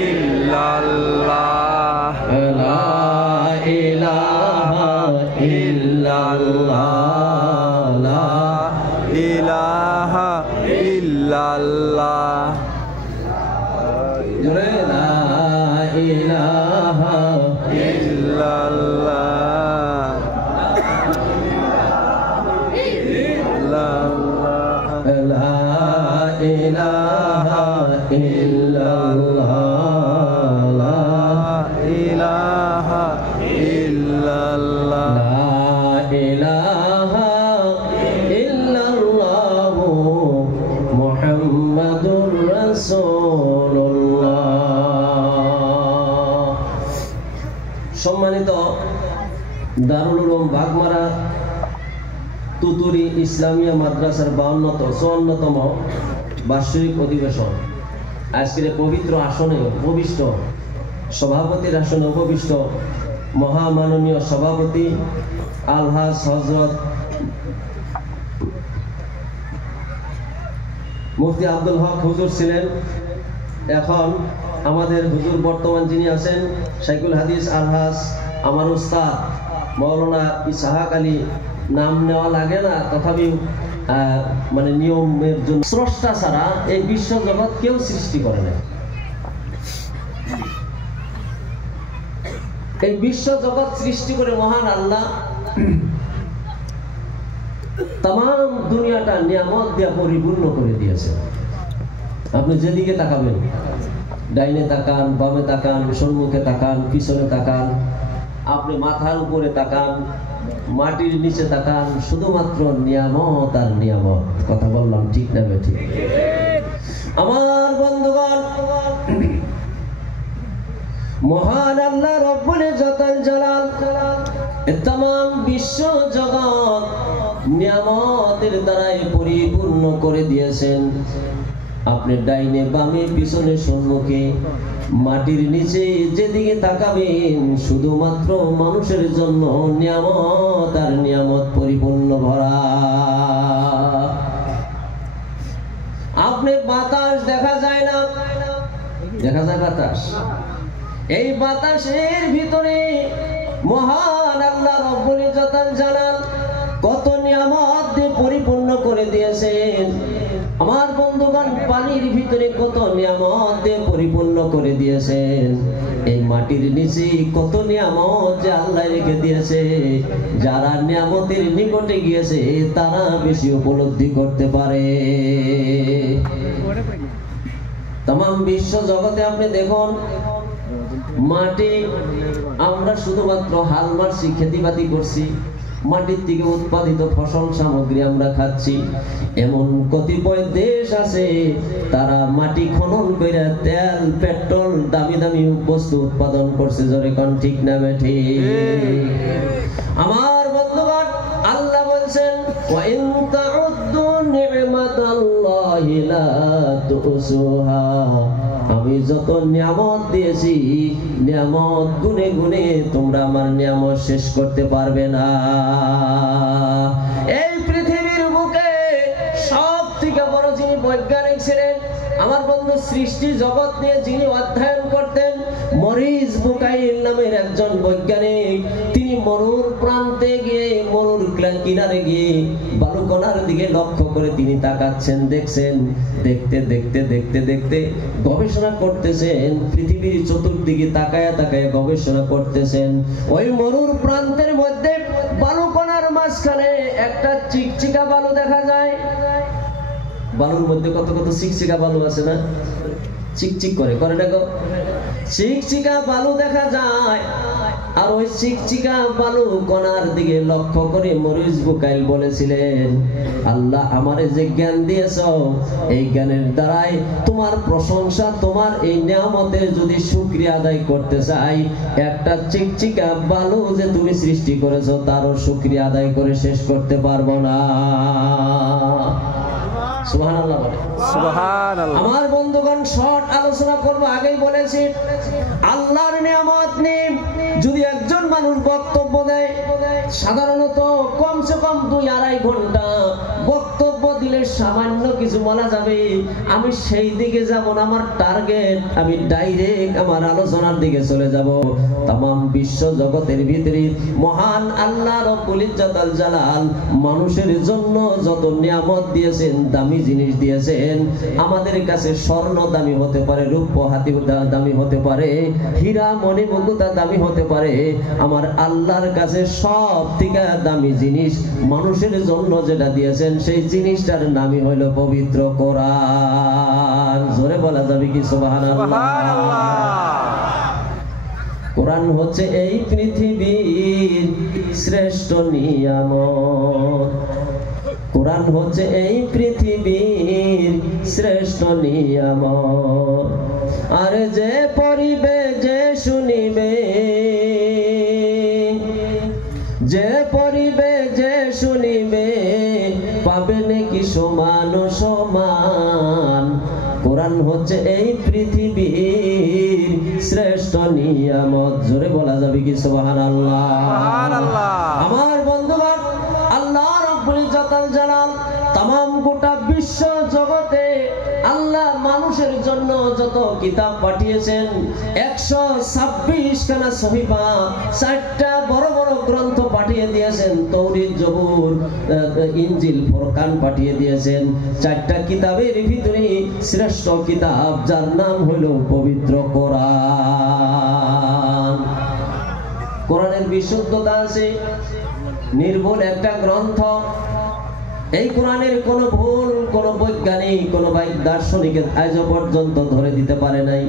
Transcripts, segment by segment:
illallah la ilaha illallah la ilaha illallah la ilaha illallah la ilaha illallah la ilaha illallah la ilaha illallah Muhammadur Rasulullah। সম্মানিত দারুল উলুম বাগমারা তুতুরি ইসলামিয়া মাদ্রাসার 54তম বার্ষিক অধিবেশন আজকের পবিত্র আসনে উপবিষ্ট সভাপতির আসনে উপবিষ্ট মহামাননীয় সভাপতি আলহাজ হযরত মুফতি আব্দুল হক হুজুর ছিলেন। এখন আমাদের হুজুর বর্তমান যিনি আছেন শাইখুল হাদিস আলহাজ আমার উস্তাদ মাওলানা ইসহাক আলী, নাম নেওয়া লাগে না তথাপি মানে নিয়মের জন্য, স্রষ্টা ছাড়া এই বিশ্ব জগৎ কেউ সৃষ্টি করে না। এই বিশ্ব জগৎ সৃষ্টি করে মহান আল্লাহ তাম দুনিয়াটা নিয়ামত দিয়ে পরিপূর্ণ করে দিয়েছে। আপনি যেদিকে তাকাবেন, ডাইনে তাকান, বামে তাকান, সম্মুখে তাকান, পিছনে তাকান, আপনি মাথার উপরে তাকান, মাটির নিচে তাকান, শুধুমাত্র নিয়ামত আর নিয়ামত। কথা বললাম ঠিক না বেঠিক? আমার বন্ধুগণ, মহান আল্লাহ রব্বুল ইজ্জতুল জালাল तमाम বিশ্ব জগৎ নিয়ামতের দ্বারাই পরিপূর্ণ করে দিয়েছেন। আপনি ডাইনে বামে পিছনে সম্মুখে মাটির নিচে যেদিকে তাকাবেন শুধুমাত্র মানুষের জন্য নিয়ামত আর নিয়ামত পরিপূর্ণ ভরা। আপনি বাতাস দেখা যায় না, দেখা যায় বাতাস, এই বাতাসের ভিতরে মহান আল্লাহ রব্বুল ইজ্জতুল জালাল কত নিয়ামত দিয়ে পরিপূর্ণ করে দিয়েছেন। আমার বন্ধুগণ, পানির ভিতরে কত নিয়ামত দিয়ে পরিপূর্ণ করে দিয়েছেন। এই মাটির নিচে কত নিয়ামত যে আল্লাহ রেখে দিয়েছে, যারা নিয়ামতের নিকটে গিয়েছে তারা বেশি উপলব্ধি করতে পারে। तमाम বিশ্ব জগতে আপনি দেখুন, মাটি আমরা শুধুমাত্র হাল মারছি, খেতিবাতি করছি, মাটির থেকে উৎপাদিত ফসল সামগ্রী আমরা খাচ্ছি। এমন কতিপয় দেশ আছে তারা মাটি খনন করে তেল, পেট্রোল, দামি দামি বস্তু উৎপাদন করছে। জোরে কোন ঠিক না বেঠিক? আমার বন্ধুগণ, আল্লাহ বলছেন ওয়া ইন তাউদ্দু নি'মাতাল্লাহি লা তুসুহা। আমি যত নিয়ামত দিয়েছি, নিয়ামত গুনে গুনে তোমরা আমার নিয়ামত শেষ করতে পারবে না। এই পৃথিবীর বুকে সব থেকে বড় যিনি বৈজ্ঞানিক ছিলেন, আমার বন্ধু সৃষ্টি জগৎ নিয়ে যিনি অধ্যয়ন করতেন, মরিস বুকাইল নামের একজন বৈজ্ঞানিক। তিনি মরুর প্রান্তে গিয়ে, মরুর কিনারে গিয়ে বালুকণার দিকে লক্ষ্য করে তিনি তাকাচ্ছেন, দেখছেন। দেখতে দেখতে দেখতে দেখতে গবেষণা করতেছেন, পৃথিবীর চতুর্দিকে তাকায়া তাকায়া গবেষণা করতেছেন। ওই মরুর প্রান্তের মধ্যে বালুকণার মাঝখানে একটা চিকচিকা বালু দেখা যায়। বালুর মধ্যে কত কত চিকচিকা বালু আছে না, চিকচিক করে, করে না গো? চিকচিকা বালু দেখা যায়। আর ওই চিকচিকা বালু কণার দিকে লক্ষ্য করে মরিস বুকাইল বলেছিলেন, আল্লাহ আমারে যে জ্ঞান দিয়েছো, এই জ্ঞানের দ্বারাই তোমার প্রশংসা, তোমার এই নিয়ামতের যদি শুকরিয়া আদায় করতে চাই, একটা চিকচিকা বালু যে তুমি সৃষ্টি করেছো তারও শুকরিয়া আদায় করে শেষ করতে পারবো না। সুবহানাল্লাহ বলে। সুবহানাল্লাহ। আমার বন্ধুগণ, শর্ট আলোচনা করব, আগেই বলেছি আল্লাহর নিয়ামত নিয়ে যদি একজন মানুষ বক্তব্য দেয়, সাধারণত কমসে কম 2-2.5 ঘন্টা বক্তব্য দিলে সামান্য কিছু বলা যাবে। আমি সেই দিকে যাব না, আমার টার্গেট, আমি ডাইরেক্ট আমার আলোচনার দিকে চলে যাব। তামাম বিশ্ব জগতের ভিতরে মহান আল্লাহ রব্বুল ইজ্জত আল জালাল মানুষের জন্য যত নিয়ামত দিয়েছেন, দামি জিনিস দিয়েছেন, আমাদের কাছে স্বর্ণ দামি হতে পারে, রূপ হাতি দামি হতে পারে, হীরা মণি মুকুতা দামি হতে পারে, আমার আল্লাহর কাছে সব থেকে দামি জিনিস মানুষের জন্য যেটা দিয়েছেন সেই জিনিসটার নামই হলো পবিত্র কোরআন। জোরে বলা যাবে কি সুবহানাল্লাহ। কোরআন হচ্ছে এই পৃথিবীর শ্রেষ্ঠ নিয়ামত, কোরআন হচ্ছে এই পৃথিবীর শ্রেষ্ঠ নিয়ামত। আর যে পড়িবে, যে শুনিবে, যে পড়িবে, যে শুনিবে, পাবে নাকি সমান সমান। কোরআন হচ্ছে এই পৃথিবীর শ্রেষ্ঠ নিয়ামত। জোরে বলা যাবে কি সুবহানাল্লাহ। আমার বন্ধুগণ, আল্লাহ রাব্বুল ইজ্জত আল জালাল তামাম গোটা বিশ্ব জগতে আল্লাহ মানুষের জন্য যত কিতাব পাঠিয়েছেন, 126 খানা সহিফা, 4টা বড় বড় গ্রন্থ পাঠিয়ে দিয়েছেন, তৌরাত, জবুর, ইনজিল, ফুরকান পাঠিয়ে দিয়েছেন। 4টা কিতাবের ভিতরে শ্রেষ্ঠ কিতাব যার নাম হলো পবিত্র কোরআন। কোরআনের বিশুদ্ধতা আছে, নির্ভুল একটা গ্রন্থ। এই কোরআনের কোন ভুল কোন বৈজ্ঞানিক, কোন দার্শনিকের আজ পর্যন্ত ধরে দিতে পারে নাই,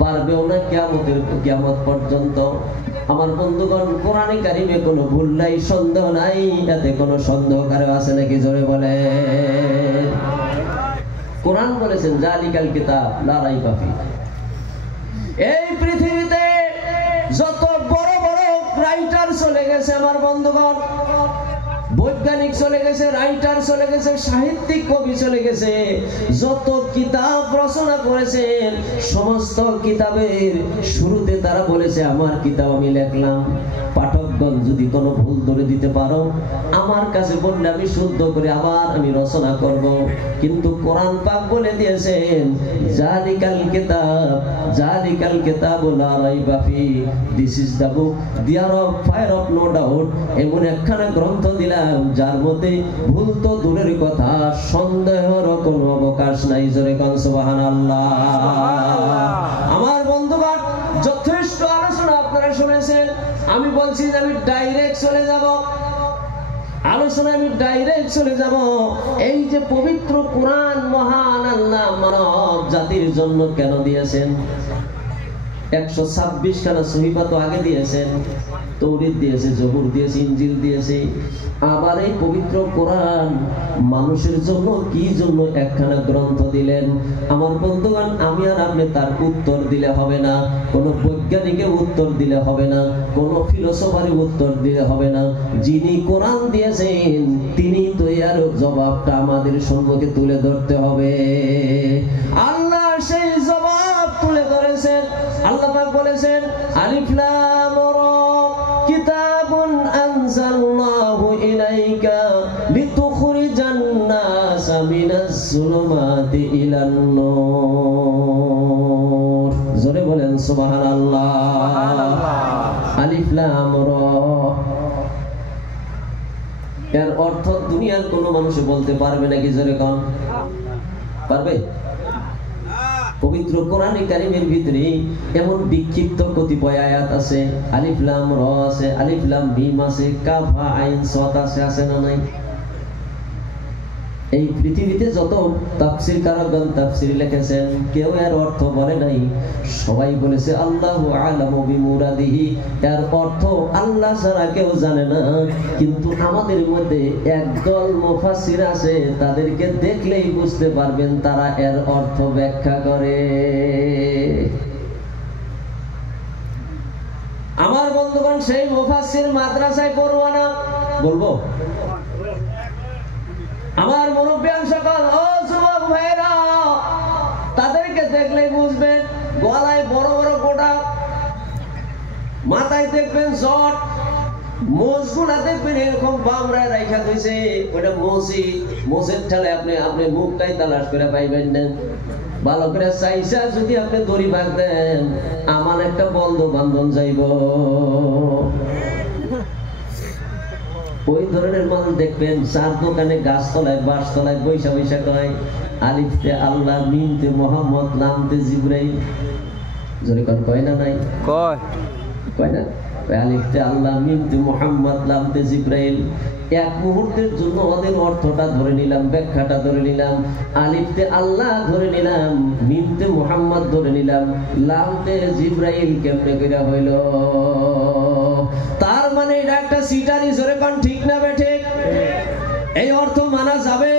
পারবেও না কিয়ামত পর্যন্ত। আমার বন্ধুগণ, কোরআনে কারিমে কোনো ভুল নাই, সন্দেহ নাই, এতে কোনো সন্দেহ কারো আছে নাকি? জোরে বলে। কোরআন বলেছেন জালিকাল কিতাব লা রাইবা ফি। এই পৃথিবীতে যত বড় বড় রাইটার চলে গেছে আমার বন্ধুগণ, বৈজ্ঞানিক চলে গেছে, রাইটার চলে গেছে, সাহিত্যিক কবি চলে গেছে, যত কিতাব রচনা করেছেন সমস্ত কিতাবের শুরুতে তারা বলেছে আমার কিতাব আমি লিখলাম, পাঠকগণ যদি কোনো ভুল ধরে দিতে পারো আমার কাছে বললে আমি শুদ্ধ করে আবার আমি রচনা করব। কিন্তু কোরআন পাক বলে দিয়েছেন জালিকাল কিতাব, জালিকাল কিতাব লা রাইবা ফি, this is the book there of fire of no doubt. এমন একখানা গ্রন্থ দিলাম যার মধ্যে ভুল তো দূরের কথা, সন্দেহের কোনো অবকাশ নাই। জোরে কোন সুবহানাল্লাহ। আমার বন্ধুগণ, যথেষ্ট আলোচনা আপনারা শুনেছেন, আমি বলছি যে আমি ডাইরেক্ট চলে যাব আলোচনা, আমি ডাইরেক্ট চলে যাব। এই যে পবিত্র কোরআন মহান আল্লাহ মানব জাতির জন্য কেন দিয়েছেন? 126 খানা সহিফা তো আগে দিয়েছেন, তৌরাত দিয়েছে, জবুর দিয়েছে, ইনজিল দিয়েছে। আবার এই পবিত্র কোরআন মানুষের জন্য কি জন্য একখানা গ্রন্থ দিলেন? আমার বন্ধুগণ, আমি আর আপনি তার উত্তর দিলে হবে না, কোন বৈজ্ঞানিকে উত্তর দিলে হবে না, কোন ফিলোসফারের উত্তর দিলে হবে না। যিনি কোরআন দিয়েছেন তিনি তো এর জবাবটা আমাদের সম্মুখে তুলে ধরতে হবে। আল্লাহ সেই জবাব তুলে ধরেছেন। আল্লাহ পাক বলেছেন আলিফ লাম রা কিতাবুন আনজালনাহু ইলাইকা লিতুখরিজান নাস মিনাজ যুলুমাতি ইলান নূর। জোরে বলেন সুবহানাল্লাহ। আলিফ লাম রা, এর অর্থ দুনিয়ার কোন মানুষ বলতে পারবে নাকি? জোরে কোন পারবে? পবিত্র কোরআনে কারীমের ভিতরে এমন বিক্ষিপ্ত কতিপয় আয়াত আছে, আলিফ লাম রা আছে, আলিফ লাম মিম আছে, কাফ হা আইন সাদ আছে, আছে না নাই? এই পৃথিবীতে যত তাফসীর কারকগণ তাফসীর লিখেছেন কেউ এর অর্থ বলে নাই, সবাই বলেছে আল্লাহু আ'লামু বিমুরাদিহি, এর অর্থ আল্লাহ ছাড়া কেউ জানে না। কিন্তু আমাদের মধ্যে একদল মুফাসসির আছে, তাদেরকে দেখলেই বুঝতে পারবেন তারা এর অর্থ ব্যাখ্যা করে। আমার বন্ধুগণ, সেই মুফাসসির মাদ্রাসায় পড়ুয়া না, বলবো আমার মুরব্বিয়ান সকল, ও যুবক ভাইরা, তাদেরকে দেখলেই বুঝবেন গলায় বড় বড় গোটা, মাথায় দেখবেন জট, মোজগুলা দেখবেন এরকম বামরায় রাইখা দিয়েছে, ওটা মোজের ঠালে আপনি মুখটাই তালাশ করে পাইবেন না। ভালো করে চাইছা যদি আপনি দড়ি ভাগ দেন, আমার একটা বন্ধ বান্ধন যাইব। ওই ধরনের মানুষ দেখবেন চার দোকানে গাছতলায় বাঁশতলায় বৈশা বৈশা কয় আলিফতে আল্লাহ, মিমতে মোহাম্মদ, লামতে জিবরাইল। জোরে কোন কয় না? নাই কয় না? আলিফতে আল্লাহ, মিমতে মোহাম্মদ, লামতে জিবরাইল। এক মুহূর্তের জন্য ওদের অর্থটা ধরে নিলাম, ব্যাখ্যাটা ধরে নিলাম। আলিফতে আল্লাহ ধরে নিলাম, মিমতে মোহাম্মদ ধরে নিলাম, লামতে জিবরাইল কেমনে কইরা হইল? তার মানে এটা একটা সিটারি। জোরে কোন ঠিক না বেঠে? এই অর্থ মানা যাবে?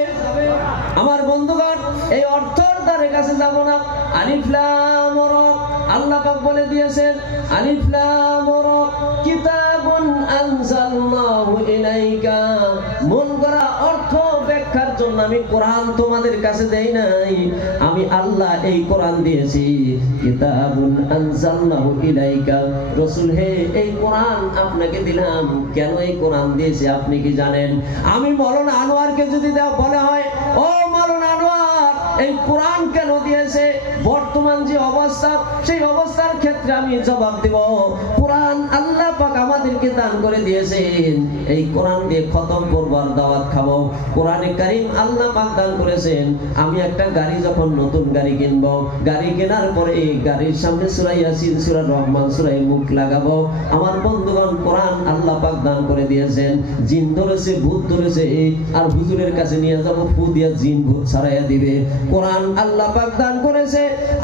আমার বন্ধুগণ, এই অর্থর দ্বারে কাছে যাব না। আলিফ লাম রা, আল্লাহ পাক বলে দিয়েছেন আলিফ লাম রা কিতাবুন আনজালনাহু ইলাইকা। মন করা অর্থ ব্যাখ্যার জন্য আমি কোরআন তোমাদের কাছে দেই নাই, আমি আল্লাহ এই কোরআন দিয়েছি। কিতাবুন আনজালনাহু ইলাইকা, রাসূল হে এই কোরআন আপনাকে দিলাম। কেন এই কোরআন দিয়েছি আপনি কি জানেন? আমি মাওলানা আনোয়ারকে যদি বলা হয়, ও মাওলানা আনোয়ার এই কোরআন কেন দিয়েছে, বর্তমান যে অবস্থা সেই অবস্থার ক্ষেত্রে আমি জবাব দেব, কোরআন আল্লাহ পাক আমাদেরকে দান করে দিয়েছেন, এই কোরআন দিয়ে খতম করবার দাওয়াত খাবো। কোরআনে কারীম আল্লাহ পাক দান করেছেন, আমি একটা গাড়ি যখন নতুন গাড়ি কিনবো, গাড়ি কেনার পরে এই গাড়ির সামনে সূরা ইয়াসিন, সূরা রহমান, সূরা মুখ লাগাবো। আমার বন্ধুগণ, কোরআন আল্লাহ পাক দান করে দিয়েছেন, জিন ধরেছে, ভূত ধরেছে, আর হুজুরের কাছে নিয়ে যাবো, ফু দিয়া জিন ভূত ছাড়াইয়া দিবে। কোরআন আল্লাহ পাক দান করেছে।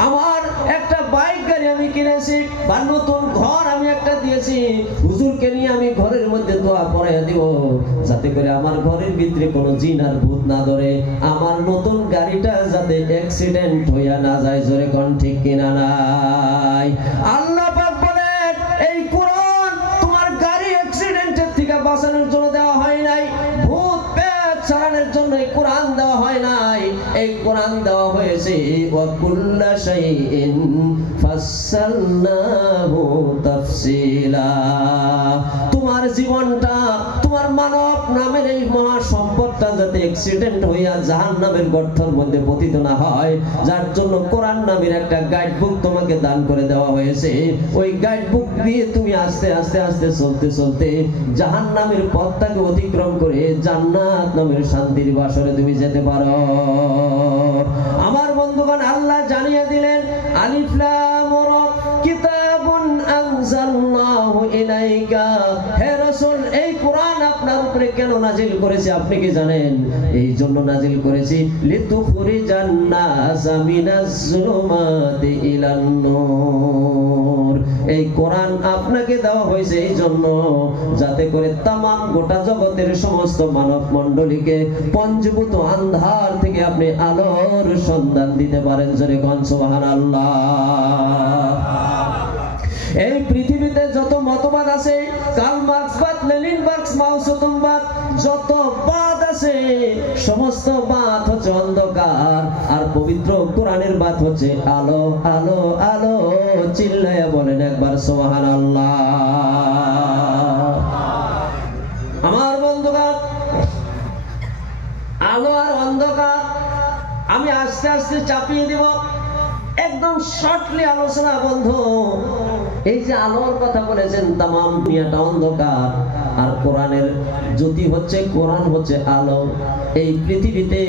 আমার একটা বাইক গাড়ি আমি কিনেছি, বা নতুন ঘর আমি একটা দিয়েছি, হুজুরকে নিয়ে আমি ঘরের মধ্যে দোয়া পড়াইয়া দিব, যাতে করে আমার ঘরের ভিতরে কোনো জিন আর ভূত না ধরে, আমার নতুন গাড়িটা যাতে অ্যাক্সিডেন্ট হইয়া না যায়। জোরে কোন ঠিক কিনা নাই? আল্লাহ পাক বলেন এই কোরআন তোমার গাড়ি অ্যাক্সিডেন্টের থেকে বাঁচানোর জন্য দেওয়া হয় নাই, ভূত পেট ছাড়ানোর জন্য এই কোরআন দেওয়া হয় নাই। এই কোরআন দেওয়া হয়েছে ওয়া কুল্লা শাইইন ফাসসালনাহু তাফসীলা। তোমার জীবনটা, তোমার মানব নামের এই মহা সম্পদটা যাতে অ্যাক্সিডেন্ট হইয়া জাহান্নামের গর্তের মধ্যে পতিত না হয়, যার জন্য কোরআন নামের একটা গাইড বুক তোমাকে দান করে দেওয়া হয়েছে। ওই গাইড বুক দিয়ে তুমি আস্তে আস্তে আস্তে চলতে চলতে জাহান্নামের পথটাকে অতিক্রম করে জান্নাত নামের শান্তির বাসরে তুমি যেতে পারো। আমার বন্ধুগণ, আল্লাহ জানিয়ে দিলেন আলিফ লাম রা কিতাবুন আনজালনাহু ইলাইকা। হে রাসূল, এই কোরআন আপনার উপরে কেন নাজিল করেছি আপনি কি জানেন? এই জন্য নাজিল করেছি লিতুখরিজান নাসা মিনাজ যুলুমাতি ইলান নূর। এই কোরআন আপনাকে দেওয়া হয়েছে এই জন্য, যাতে করে তামাম গোটা জগতের সমস্ত মানব মণ্ডলীকে পঞ্জীভূত আন্ধার থেকে আপনি আলোর সন্ধান দিতে পারেন। জোরে কোন সুবহানাল্লাহ। এই পৃথিবীতে যত মতবাদ আছে, কার্ল মার্ক্সবাদ, লেনিনবাদ, মাও সেতুংবাদ, যত বাদ আছে, সমস্ত বাদ হচ্ছে অন্ধকার, আর পবিত্র কোরআনের বাদ হচ্ছে আলো। আলো আলো চিল্লায়া বলেন একবার সুবহানাল্লাহ। আমার বন্ধুগণ, আলো আর অন্ধকার আমি আস্তে আস্তে চাপিয়ে দিব, একদম শর্টলি আলোচনা। বন্ধু, এই যে আলোর কথা বলেছেন, তামাম দুনিয়াটা অন্ধকার, আর কোরআনের জ্যোতি হচ্ছে, কোরআন হচ্ছে আলো। এই পৃথিবীতে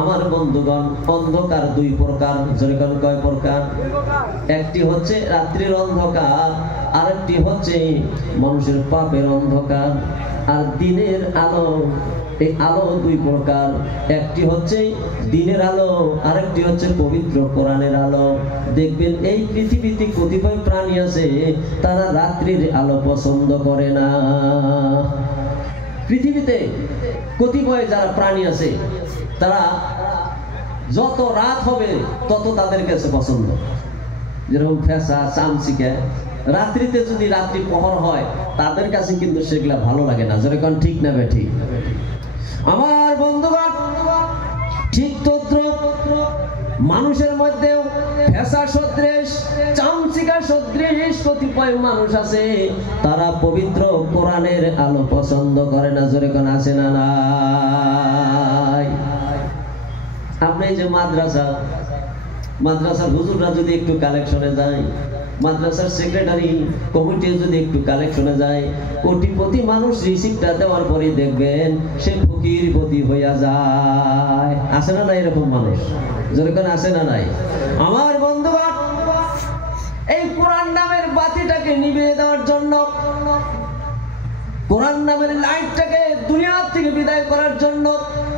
আমার বন্ধুগণ অন্ধকার দুই প্রকার। জোরে কোন কয় প্রকার? একটি হচ্ছে রাত্রির অন্ধকার, আরেকটি হচ্ছে মানুষের পাপের অন্ধকার। আর দিনের আলো, এই আলো দুই প্রকার, একটি হচ্ছে দিনের আলো, আরেকটি হচ্ছে পবিত্র কোরআনের আলো। দেখবেন এই পৃথিবীতে কতিপয় প্রাণী আছে, তারা রাত্রির আলো পছন্দ করে না। পৃথিবীতে কতিপয় যারা প্রাণী আছে, তারা যত রাত হবে তত তাদের কাছে পছন্দ। যেরকম ফেসা, চামচিকা, রাত্রিতে যদি রাত্রি প্রহর হয় তাদের কাছে কিন্তু সেগুলা ভালো লাগে না। যেরকম ঠিক না বে ঠিক? আমার বন্ধুগণ, ঠিক তদ্রুপ মানুষের মধ্যেও ফেসা সদৃশ, চামচিকা সদৃশ কতিপয় মানুষ আছে তারা পবিত্র কোরআনের আলো পছন্দ করে না। জোরে কোন আছে না নাই? আপনি যে মাদ্রাসার হুজুররা যদি একটু কালেকশনে যায়, মাদ্রাসার সেক্রেটারি কমিটি যদি একটু কালেকশনে যায়, কোটিপতি মানুষ রিসিপ্টটা দেওয়ার পরে দেখবেন সে ফকিরপতি হইয়া যায়। আছে না নাই এরকম মানুষ? যেরকম আছে না নাই? আমার বন্ধুগণ, এই কোরআন নামের বাতিটাকে নিভিয়ে দেওয়ার জন্য, কোরআন নামের লাইটটাকে দুনিয়া থেকে বিদায় করার জন্য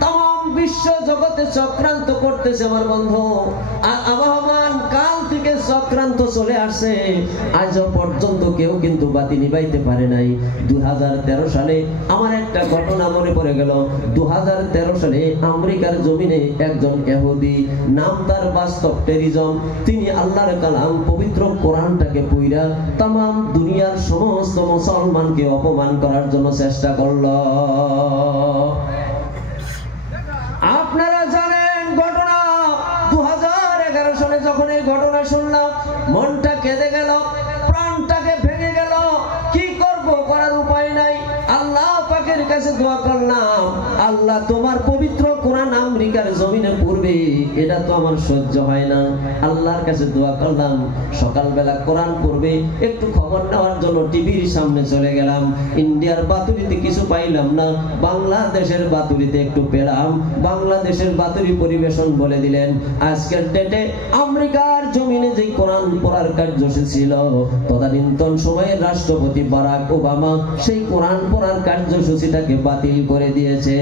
তাম বিশ্ব জগতে চক্রান্ত করতেছে আমার বন্ধু। আর আবহমান কাল থেকে চক্রান্ত চলে আসছে, আজও পর্যন্ত কেউ কিন্তু বাতি নিভাইতে পারে নাই। 2013 সালে আমার একটা ঘটনা মনে পড়ে গেল। 2013 সালে আমেরিকার জমিনে একজন ইহুদি, নাম তার বাস্তব টেরিজম, তিনি আল্লাহর কালাম পবিত্র কোরআনটাকে পড়া তাম দুনিয়ার সমস্ত মুসলমানকে অপমান করার জন্য চেষ্টা করলো। আপনারা জানেন ঘটনা, 2011 সালে যখন এই ঘটনা শুনলাম, মনটা কেঁদে গেল, প্রাণটাকে ভেঙে গেল। কি করব, করার উপায় নাই। আল্লাহ পাকের কাছে দোয়া করলাম, আল্লাহ তোমার পবিত্র কোরআন আমেরিকার জমিনে পড়বে, এটা তো আমার সহ্য হয় না। আল্লাহর কাছে দোয়া করলাম, সকালবেলা কোরআন পড়বে, একটু খবর নেওয়ার জন্য টিভির সামনে চলে গেলাম। ইন্ডিয়ার বাতুরিতে কিছু পাইলাম না, বাংলাদেশের বাতুরিতে একটু পেলাম। বাংলাদেশের বাতুরি পরিবেশন বলে দিলেন, আজকের ডেটে আমেরিকার জমিনে যে কোরআন পড়ার কার্যসূচি ছিল, তদানীন্তন সময়ের রাষ্ট্রপতি বারাক ওবামা সেই কোরআন পড়ার কার্যসূচিটাকে বাতিল করে দিয়েছে।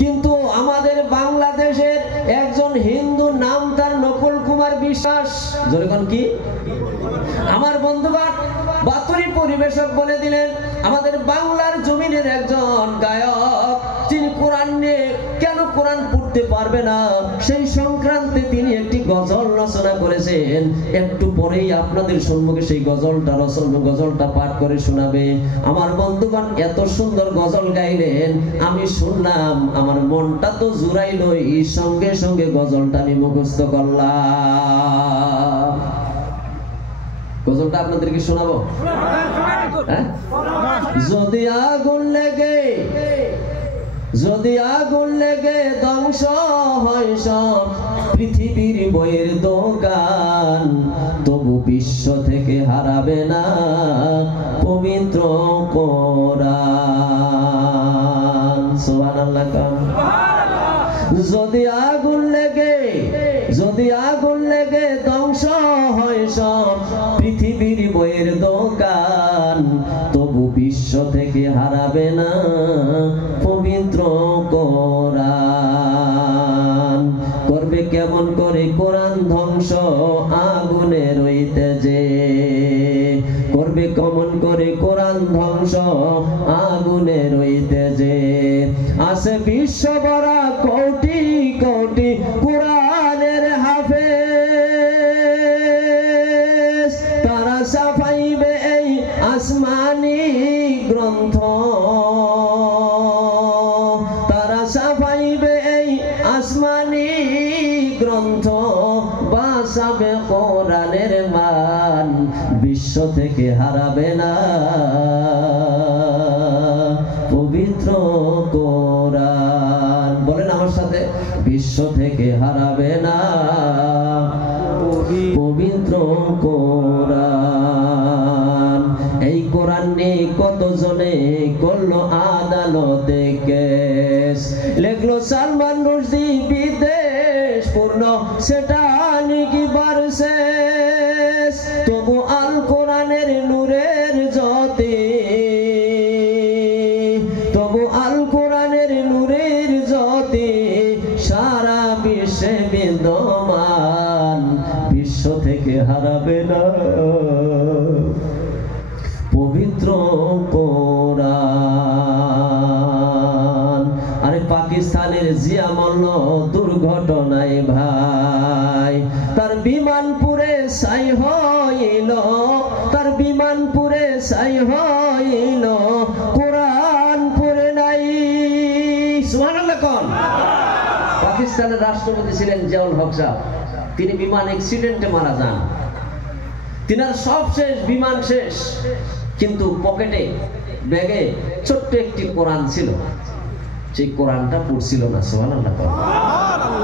কিন্তু আমাদের বাংলাদেশের একজন হিন্দু, নাম তার নকুল কুমার বিশ্বাস, যেরকম কি আমার বন্ধুগণ বাতুরি পরিবেশক বলে দিলেন, আমাদের বাংলার জমিনের একজন গায়ক, তিনি কোরআন নিয়ে কেন কোরআন পড়তে পারবে না সেই সংক্রান্তে তিনি একটি গজল রচনা করেছেন। একটু পরেই আপনাদের সম্মুখে সেই গজলটা পাঠ করে শোনাবে। আমার বন্ধুগণ এত সুন্দর গজল গাইলেন, আমি শুনলাম, আমার মনটা তো জুড়াইলো, এই সঙ্গে সঙ্গে গজলটা আমি মুখস্থ করলাম। গজলটা আপনাদেরকে শোনাবো। যদি আগুন লেগে ধ্বংস হয় সব পৃথিবীর বইয়ের দোকান, তবু বিশ্ব থেকে হারাবে না পবিত্র কোরআন। সুবহানাল্লাহ। যদি আগুন লেগে ধ্বংস হয় সব পৃথিবীর বইয়ের দোকান, তবু বিশ্ব থেকে হারাবে না পবিত্র কোরআন। করবে কেমন করে কোরআন ধ্বংস আগুনের ওই তেজে, করবে কেমন করে কোরআন ধ্বংস আগুনের ওই তেজে। আছে বিশ্ব ভরা কোটি কোটি কোরআনের হাফেজ, তারা ছাপাইবে এই আসমানি গ্রন্থ, তারা ছাপাইবে এই আসমানি গ্রন্থ, বাঁচাবে কোরআনের মান, বিশ্ব থেকে হারাবে না পবিত্র কোরআন। বলেন আমার সাথে, বিশ্ব থেকে হারাবে না পবিত্র কোরআন। এই কোরআন নিয়ে কতজনে করলো আদালতে কেস, লেখলো সালমান রুশদি বিদেশ পূর্ণ, সেটা নাকি বারসে, তবু আল কোরআনের নূরের জ্যোতি, তবু আল কোরআনের নূরের জ্যোতি সারা বিশ্বে বিদ্যমান, বিশ্ব থেকে হারাবে না পবিত্র কোরআন। আরে পাকিস্তানের জিয়া মল্ল দুর্ঘটনায় ভাই, তার বিমান পুড়ে ছাই হইল, তার বিমান পুড়ে ছাই হইল, কোরআন পড়ে নাই। সুবহানাল্লাহ। কোন পাকিস্তানের রাষ্ট্রপতি ছিলেন জিয়াউল হক সাহেব, তিনি বিমান অ্যাক্সিডেন্টে মারা যান। তিনার সব শেষ, বিমান শেষ, কিন্তু পকেটে ব্যাগে ছোট্ট একটি কোরআন ছিল, সেই কোরআনটা পড়ছিল না। সুবহানাল্লাহ।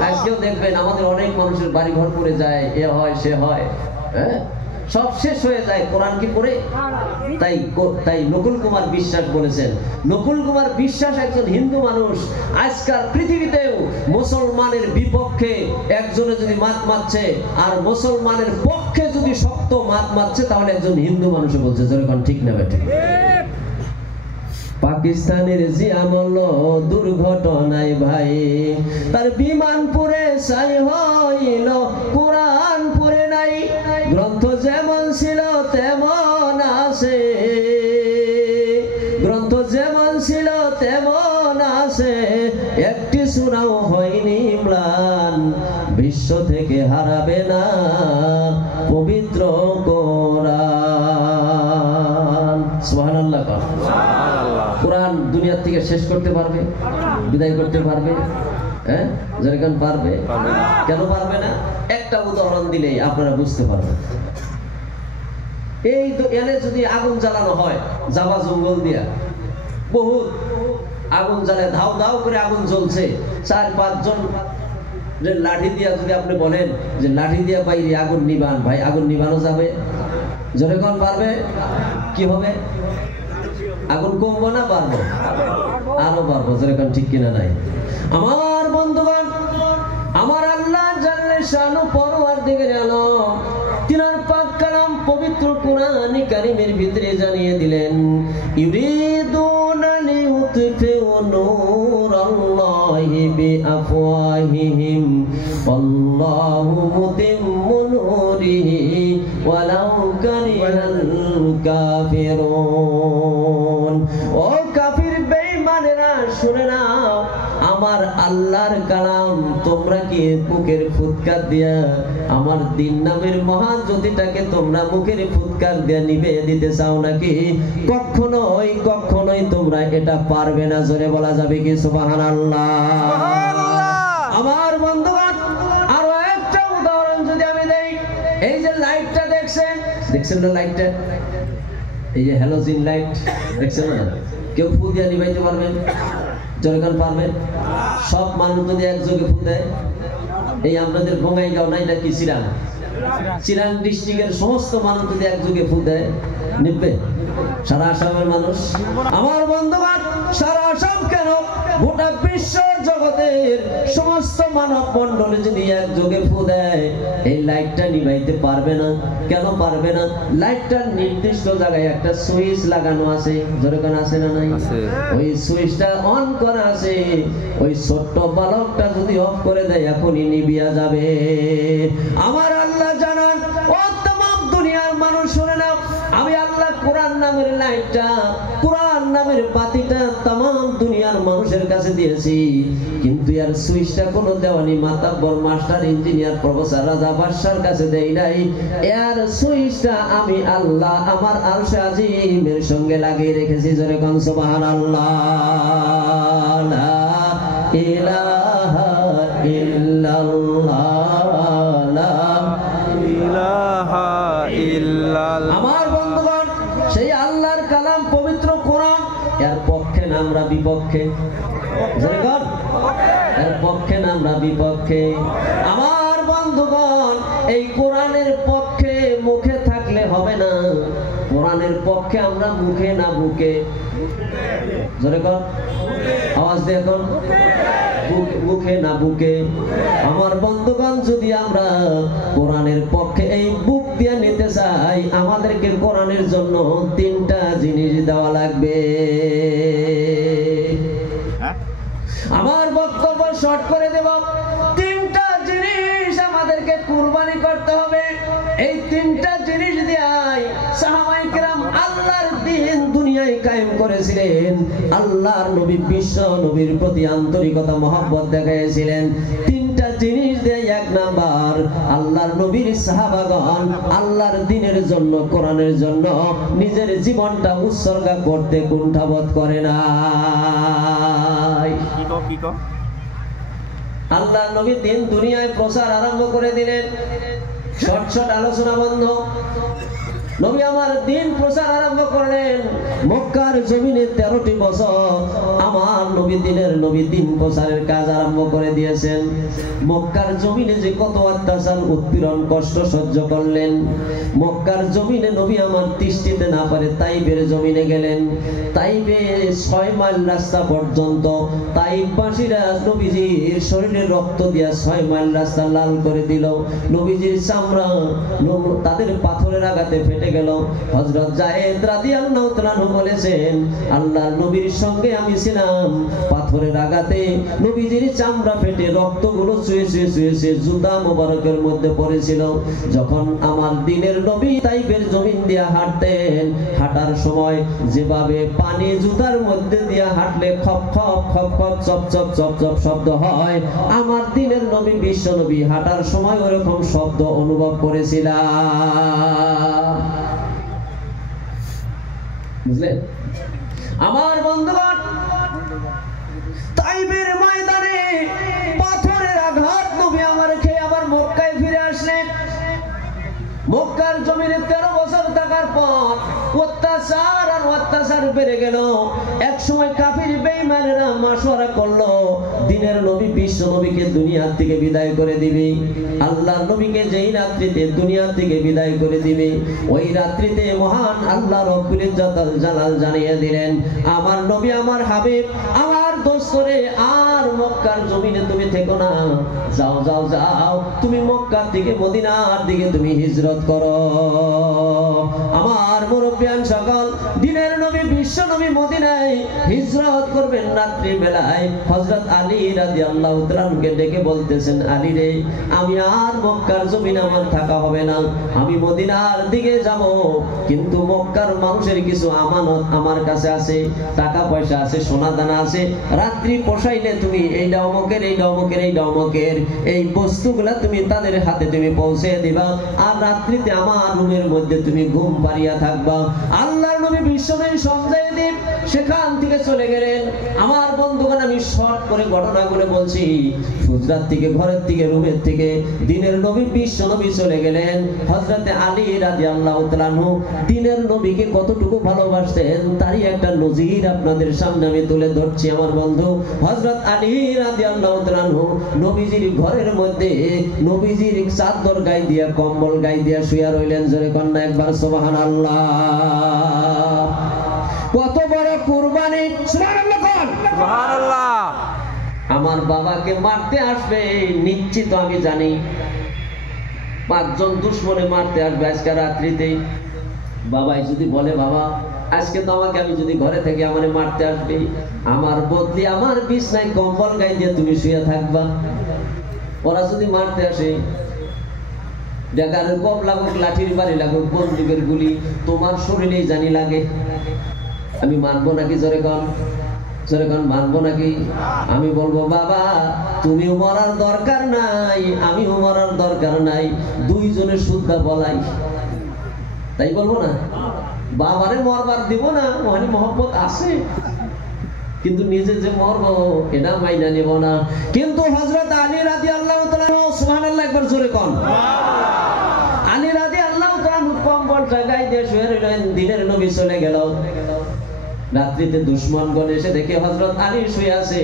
আজকেও দেখবেন আমাদের অনেক মানুষের বাড়ি ঘর পড়ে যায়, এ হয় সে হয়, হ্যাঁ, সব শেষ হয়ে যায়, কোরআন কি পড়ে? তাই নকুল কুমার বিশ্বাস বলেছেন, নকুল কুমার বিশ্বাস একজন হিন্দু মানুষ, আজকাল পৃথিবীতেও মুসলমানের বিপক্ষে একজনে যদি মাত মারছে আর মুসলমানের পক্ষে যদি শক্ত মাত মারছে, তাহলে একজন হিন্দু মানুষ বলছে, যেরকম ঠিক না বেঠিক? পাকিস্তানের জিয়া মল্ল দুর্ঘটনায় ভাই, তার বিমান পুড়ে ছাই হইল, কোরআন পুড়ে নাই। গ্রন্থ যেমন ছিল তেমন আছে, গ্রন্থ যেমন ছিল তেমন আছে, একটি সূরাও হয়নি ম্লান, বিশ্ব থেকে হারাবে না পবিত্র কোরআন। সুবহানাল্লাহ। কোরআন দুনিয়া থেকে শেষ করতে পারবে? বিদায় করতে পারবে? হ্যাঁ, যেরকম পারবে। কেন পারবে না? একটা উদাহরণ দিলেই আপনারা বুঝতে পারবেন। এই এনে যদি আগুন জ্বালানো হয়, জাবা জঙ্গল দিয়া বহুত আগুন জ্বালে, ধাও ধাও করে আগুন জ্বলছে, 4-5 জন লাঠি দিয়া যদি আপনি বলেন যে লাঠি দিয়া বাইরে আগুন নিবান, ভাই আগুন নিবানো যাবে? যেরকম পারবে? কি হবে? আগুন কমবো না বাড়বো? আরো বাড়বো। যেরকম ঠিক কিনা নাই? আমার বন্ধুগণ, আমার আল্লাহ জাল্লে শানু পরওয়ারদিগার আলম তিনার পাক কালাম পবিত্র কোরআন কারীমের ভিতরে জানিয়ে দিলেন, ইউরিদুনা লিউতফিউ নূরাল্লাহি বিআফওয়াহিহিম ওয়াল্লাহু মুতিম্মু নূরিহি ওয়ালাউ কারিহাল কাফিরুন। ও কাফির বেঈমানেরা, শুনে নাও, আমার আল্লাহর কালাম তোমরা কি মুখের ফুৎকার দিয়া আমার দিন নামের মহান জ্যোতিটাকে তোমরা মুখের ফুৎকার দিয়া নিবে দিতে চাও নাকি? কখনোই কখনোই তোমরা এটা পারবে না। জোরে বলা যাবে কি সুবহানাল্লাহ? আমার বন্ধুগণ, আরো একটা উদাহরণ যদি আমি দেই, এই যে লাইটটা দেখছেন না, লাইটটা এই যে হ্যালোজিন লাইট দেখছেন না, কেউ ফু দিয়ে নিভাইতে পারবেন? যখন পারবেন? সব মানুষ যদি একযোগে ফু দেয়, এই আপনাদের বঙ্গাইগাঁও নাই নাকি চিরাং ডিস্ট্রিক্টের সমস্ত মানুষ যদি একযোগে ফু দেয়, নিবে? সারা আসামের মানুষ, আমার বন্ধুগণ, সারা আসাম কেন গোটা বিশ্ব জগতের সমস্ত মানব মণ্ডলী যদি একযোগে ফু দেয়, এই লাইটটা নিভাইতে পারবে না। কেন পারবে না? লাইটটার নির্দিষ্ট জায়গায় একটা সুইচ লাগানো আছে, যেরকম আছে না নাই? ওই সুইচটা অন করা আছে, ওই ছোট্ট বালকটা যদি অফ করে দেয় এখনই নিভিয়া যাবে। আমার আল্লাহ জানান, ও तमाम দুনিয়ার মানুষ শুনে নাও, আমি আল্লাহ কোরআন নামের লাইটটা, কোরআন নামের বাতিটা तमाम দুনিয়ার মানুষের কাছে দিয়েছি, কিন্তু এর সুইচটা কোনো দেওয়ানি মাতাব্বর মাস্টার ইঞ্জিনিয়ার প্রফেসর রাজা বাদশার কাছে দেই নাই। এর সুইচটা আমি আল্লাহ আমার আরশে আজিমের সঙ্গে লাগিয়ে রেখেছি। জোরে কোন সুবহানাল্লাহ। লা ইলাহা ইল্লাল্লাহ, লা ইলাহা ইল্লাল্লাহ। আমার বন্ধুগণ, সেই আল্লাহর কালাম পবিত্র কোরআন, এর পক্ষে না আমরা বিপক্ষে? এর পক্ষে না আমরা বিপক্ষে? আমার বন্ধুগণ, এই কোরআনের পক্ষে মুখে থাকলে হবে না, কোরআনের পক্ষে আমরা মুখে না বুকে? জোরে কর, আওয়াজ দিয়ে এখন, মুখে না বুকে? আমার বন্ধুগণ, যদি আমরা কোরআনের পক্ষে এই বুক দিয়ে নিতে চাই, আমাদেরকে কোরআনের জন্য 3টা জিনিস দেওয়া লাগবে। আমার বক্তব্য শর্ট করে দেব, 3টা জিনিস আমাদেরকে কুরবানি করতে হবে। এই 3টা জিনিস দিয়াই সাহাবায়ে কেরাম আল্লাহর দ্বীন দুনিয়ায় কায়েম করেছিলেন। আল্লাহর নবী বিশ্ব নবীর প্রতি আন্তরিকতা মহব্বত দেখাইছিলেন 3টা জিনিস দিয়ে। 1 নাম্বার, আল্লাহর নবীর সাহাবাগণ আল্লাহর দ্বীনের জন্য, কোরআনের জন্য নিজের জীবনটা উৎসর্গ করতে কুণ্ঠাবোধ করে না। আল্লাহর নবী দ্বীন দুনিয়ায় প্রচার আরম্ভ করে দিলেন। শর্ট শর্ট আলোচনা বন্ধ। নবী আমার দিন প্রচার আরম্ভ করলেন মক্কার জমিনে 13টি বছর আমার নবী দিন প্রচারের কাজ আরম্ভ করে দিয়েছেন। মক্কার জমিনে যে কত অত্যাচার উৎপীড়ন কষ্ট সহ্য করলেন, মক্কার জমিনে নবী আমার তিষ্ঠিতে না পারে তাইফের জমিনে গেলেন। তাইফে 6 মাইল রাস্তা পর্যন্ত তাইফবাসীরা নবীজির শরীরে রক্ত দিয়া 6 মাইল রাস্তা লাল করে দিল। নবীজির চামড়া তাদের পাথরের আঘাতে ফেটে গেল। হযরত যায়েদ রাদিয়াল্লাহু তাআলা বলেছেন, আল্লাহর নবীর সঙ্গে আমি ছিলাম, পাথরের আঘাতে নবীজির চামড়া ফেটে রক্তগুলো চুয়ে জুতা মোবারকের মধ্যে পড়েছিল। যখন আমার দিনের নবী তাইফের জমিন দিয়ে হাঁটতেন, হাঁটার সময় যেভাবে পানি জুতার মধ্যে দিয়ে হাঁটলে খপ খপ খপ খপ চপ চপ চপ চপ শব্দ হয়, আমার দিনের নবী বিশ্ব নবী হাঁটার সময় ওরকম শব্দ অনুভব করেছিলাম। বুঝলেন আমার বন্ধুগণ, তাইফের ময়দানে পাথরের আঘাত নবী আমার খেয়ে আবার মক্কায় ফিরে আসলেন। মক্কার জমিনে 13 বছর থাকার পর অত্যাচার বেড়ে গেল। এক সময় কাফির বেঈমানেরা মাশওয়ারা করলো দিনের নবী বিশ্ব নবীকে দুনিয়া থেকে বিদায় করে দিবে। আল্লাহর নবীকে যেই রাত্রিতে দুনিয়া থেকে বিদায় করে দিবে, ওই রাত্রিতে মহান আল্লাহ রব্বুল ইজ্জত জালাল জানিয়ে দিলেন, আমার নবী আমার হাবিব আমার দোস্তরে আর মক্কার জমিনে তুমি থেকো না, যাও যাও যাও, তুমি মক্কা থেকে মদিনার দিকে তুমি হিজরত করো। আমার মুরব্বিয়ান সকল, দিনের নবী বিশ্ব নবী মদিনায় হিজরত করবেন রাত্রি বেলায়। হযরত আলী রাদিয়াল্লাহু তাআলা ডেকে বলতেছেন, আলী রে, আমি আর মক্কার জমিনে আমার থাকা হবে না, আমি মদিনার দিকে যাব। কিন্তু মক্কার মানুষের কিছু আমানত আমার কাছে আছে, টাকা পয়সা আছে, সোনা দানা আছে। রাত্রি পোষাইলে তুমি এইটা অমুকের, এইটা অমুকের, এইটা অমুকের, এই বস্তুগুলা তুমি তাদের হাতে তুমি পৌঁছে দিবা, আর রাত্রিতে আমার রুমের মধ্যে তুমি ঘুম পাড়িয়া থাকবা। আল্লাহর নবী বিশ্বনবী সমঝাইয়া দিন সেখান থেকে চলে গেলেন। আমার বন্ধুগণ, আমি শর্ট করে ঘটনাগুলো বলছি। হুজরাত থেকে, ঘরের থেকে, রুমের থেকে দিনের নবী বিশ্ব নবী চলে গেলেন। হযরতে আলী রাদিয়াল্লাহু তাআলা দিনের নবীকে কতটুকু ভালোবাসতেন তারই একটা নজির আপনাদের সামনে আমি তুলে ধরছি। আমার বন্ধু হযরত আলী রাদিয়াল্লাহু তাআলা নবীজির ঘরের মধ্যে নবীজির চাদর গায়ে দিয়া, কম্বল গায়ে দিয়া শুয়ে রইলেন। জোরে কন্যা একবার সুবহানাল্লাহ। কত বড় কুরবানি! সুবহানাল্লাহ। আমার বাবাকে মারতে আসবে নিশ্চিত আমি জানি, 5 জন দুশমনে মারতে আসবে আজকে রাত্রিতে। বাবাই যদি বলে, বাবা আজকে তো আমাকে, আমি যদি ঘরে থেকে আমারে মারতে আসবে, আমার বদলি আমার বিছনায় কম্বল গায়ে দিয়ে তুমি শুয়ে থাকবা। ওরা যদি মারতে আসে, ডেকারের কপ লাগুক, লাঠির বাড়ি লাগুক, বন্দুকের গুলি তোমার শরীরেই জানি লাগে, আমি মানবো নাকি? জোরে কন, জোরে কন, মানবো নাকি? আমি বলবো, বাবা তুমিও মরার দরকার নাই, আমিও মরার দরকার নাই, দুইজনের শুদ্ধা বলাই, তাই বলবো না? বাবারে মরবার দিব না, মানে মহব্বত আছে, কিন্তু নিজে যে মরবো এটা মাইনা নেব না। কিন্তু হযরত আলী রাদিয়াল্লাহু তাআলা, সুবহানাল্লাহ একবার জোরে কোন, আলী রাদিয়াল্লাহু তাআলা কম্বলটা গায়ে দিয়ে শুয়ে রইলেন। দিনের নবী চলে গেল। রাত্রিতে দুশমনগণ এসে দেখে হযরত আলী শুয়ে আছে।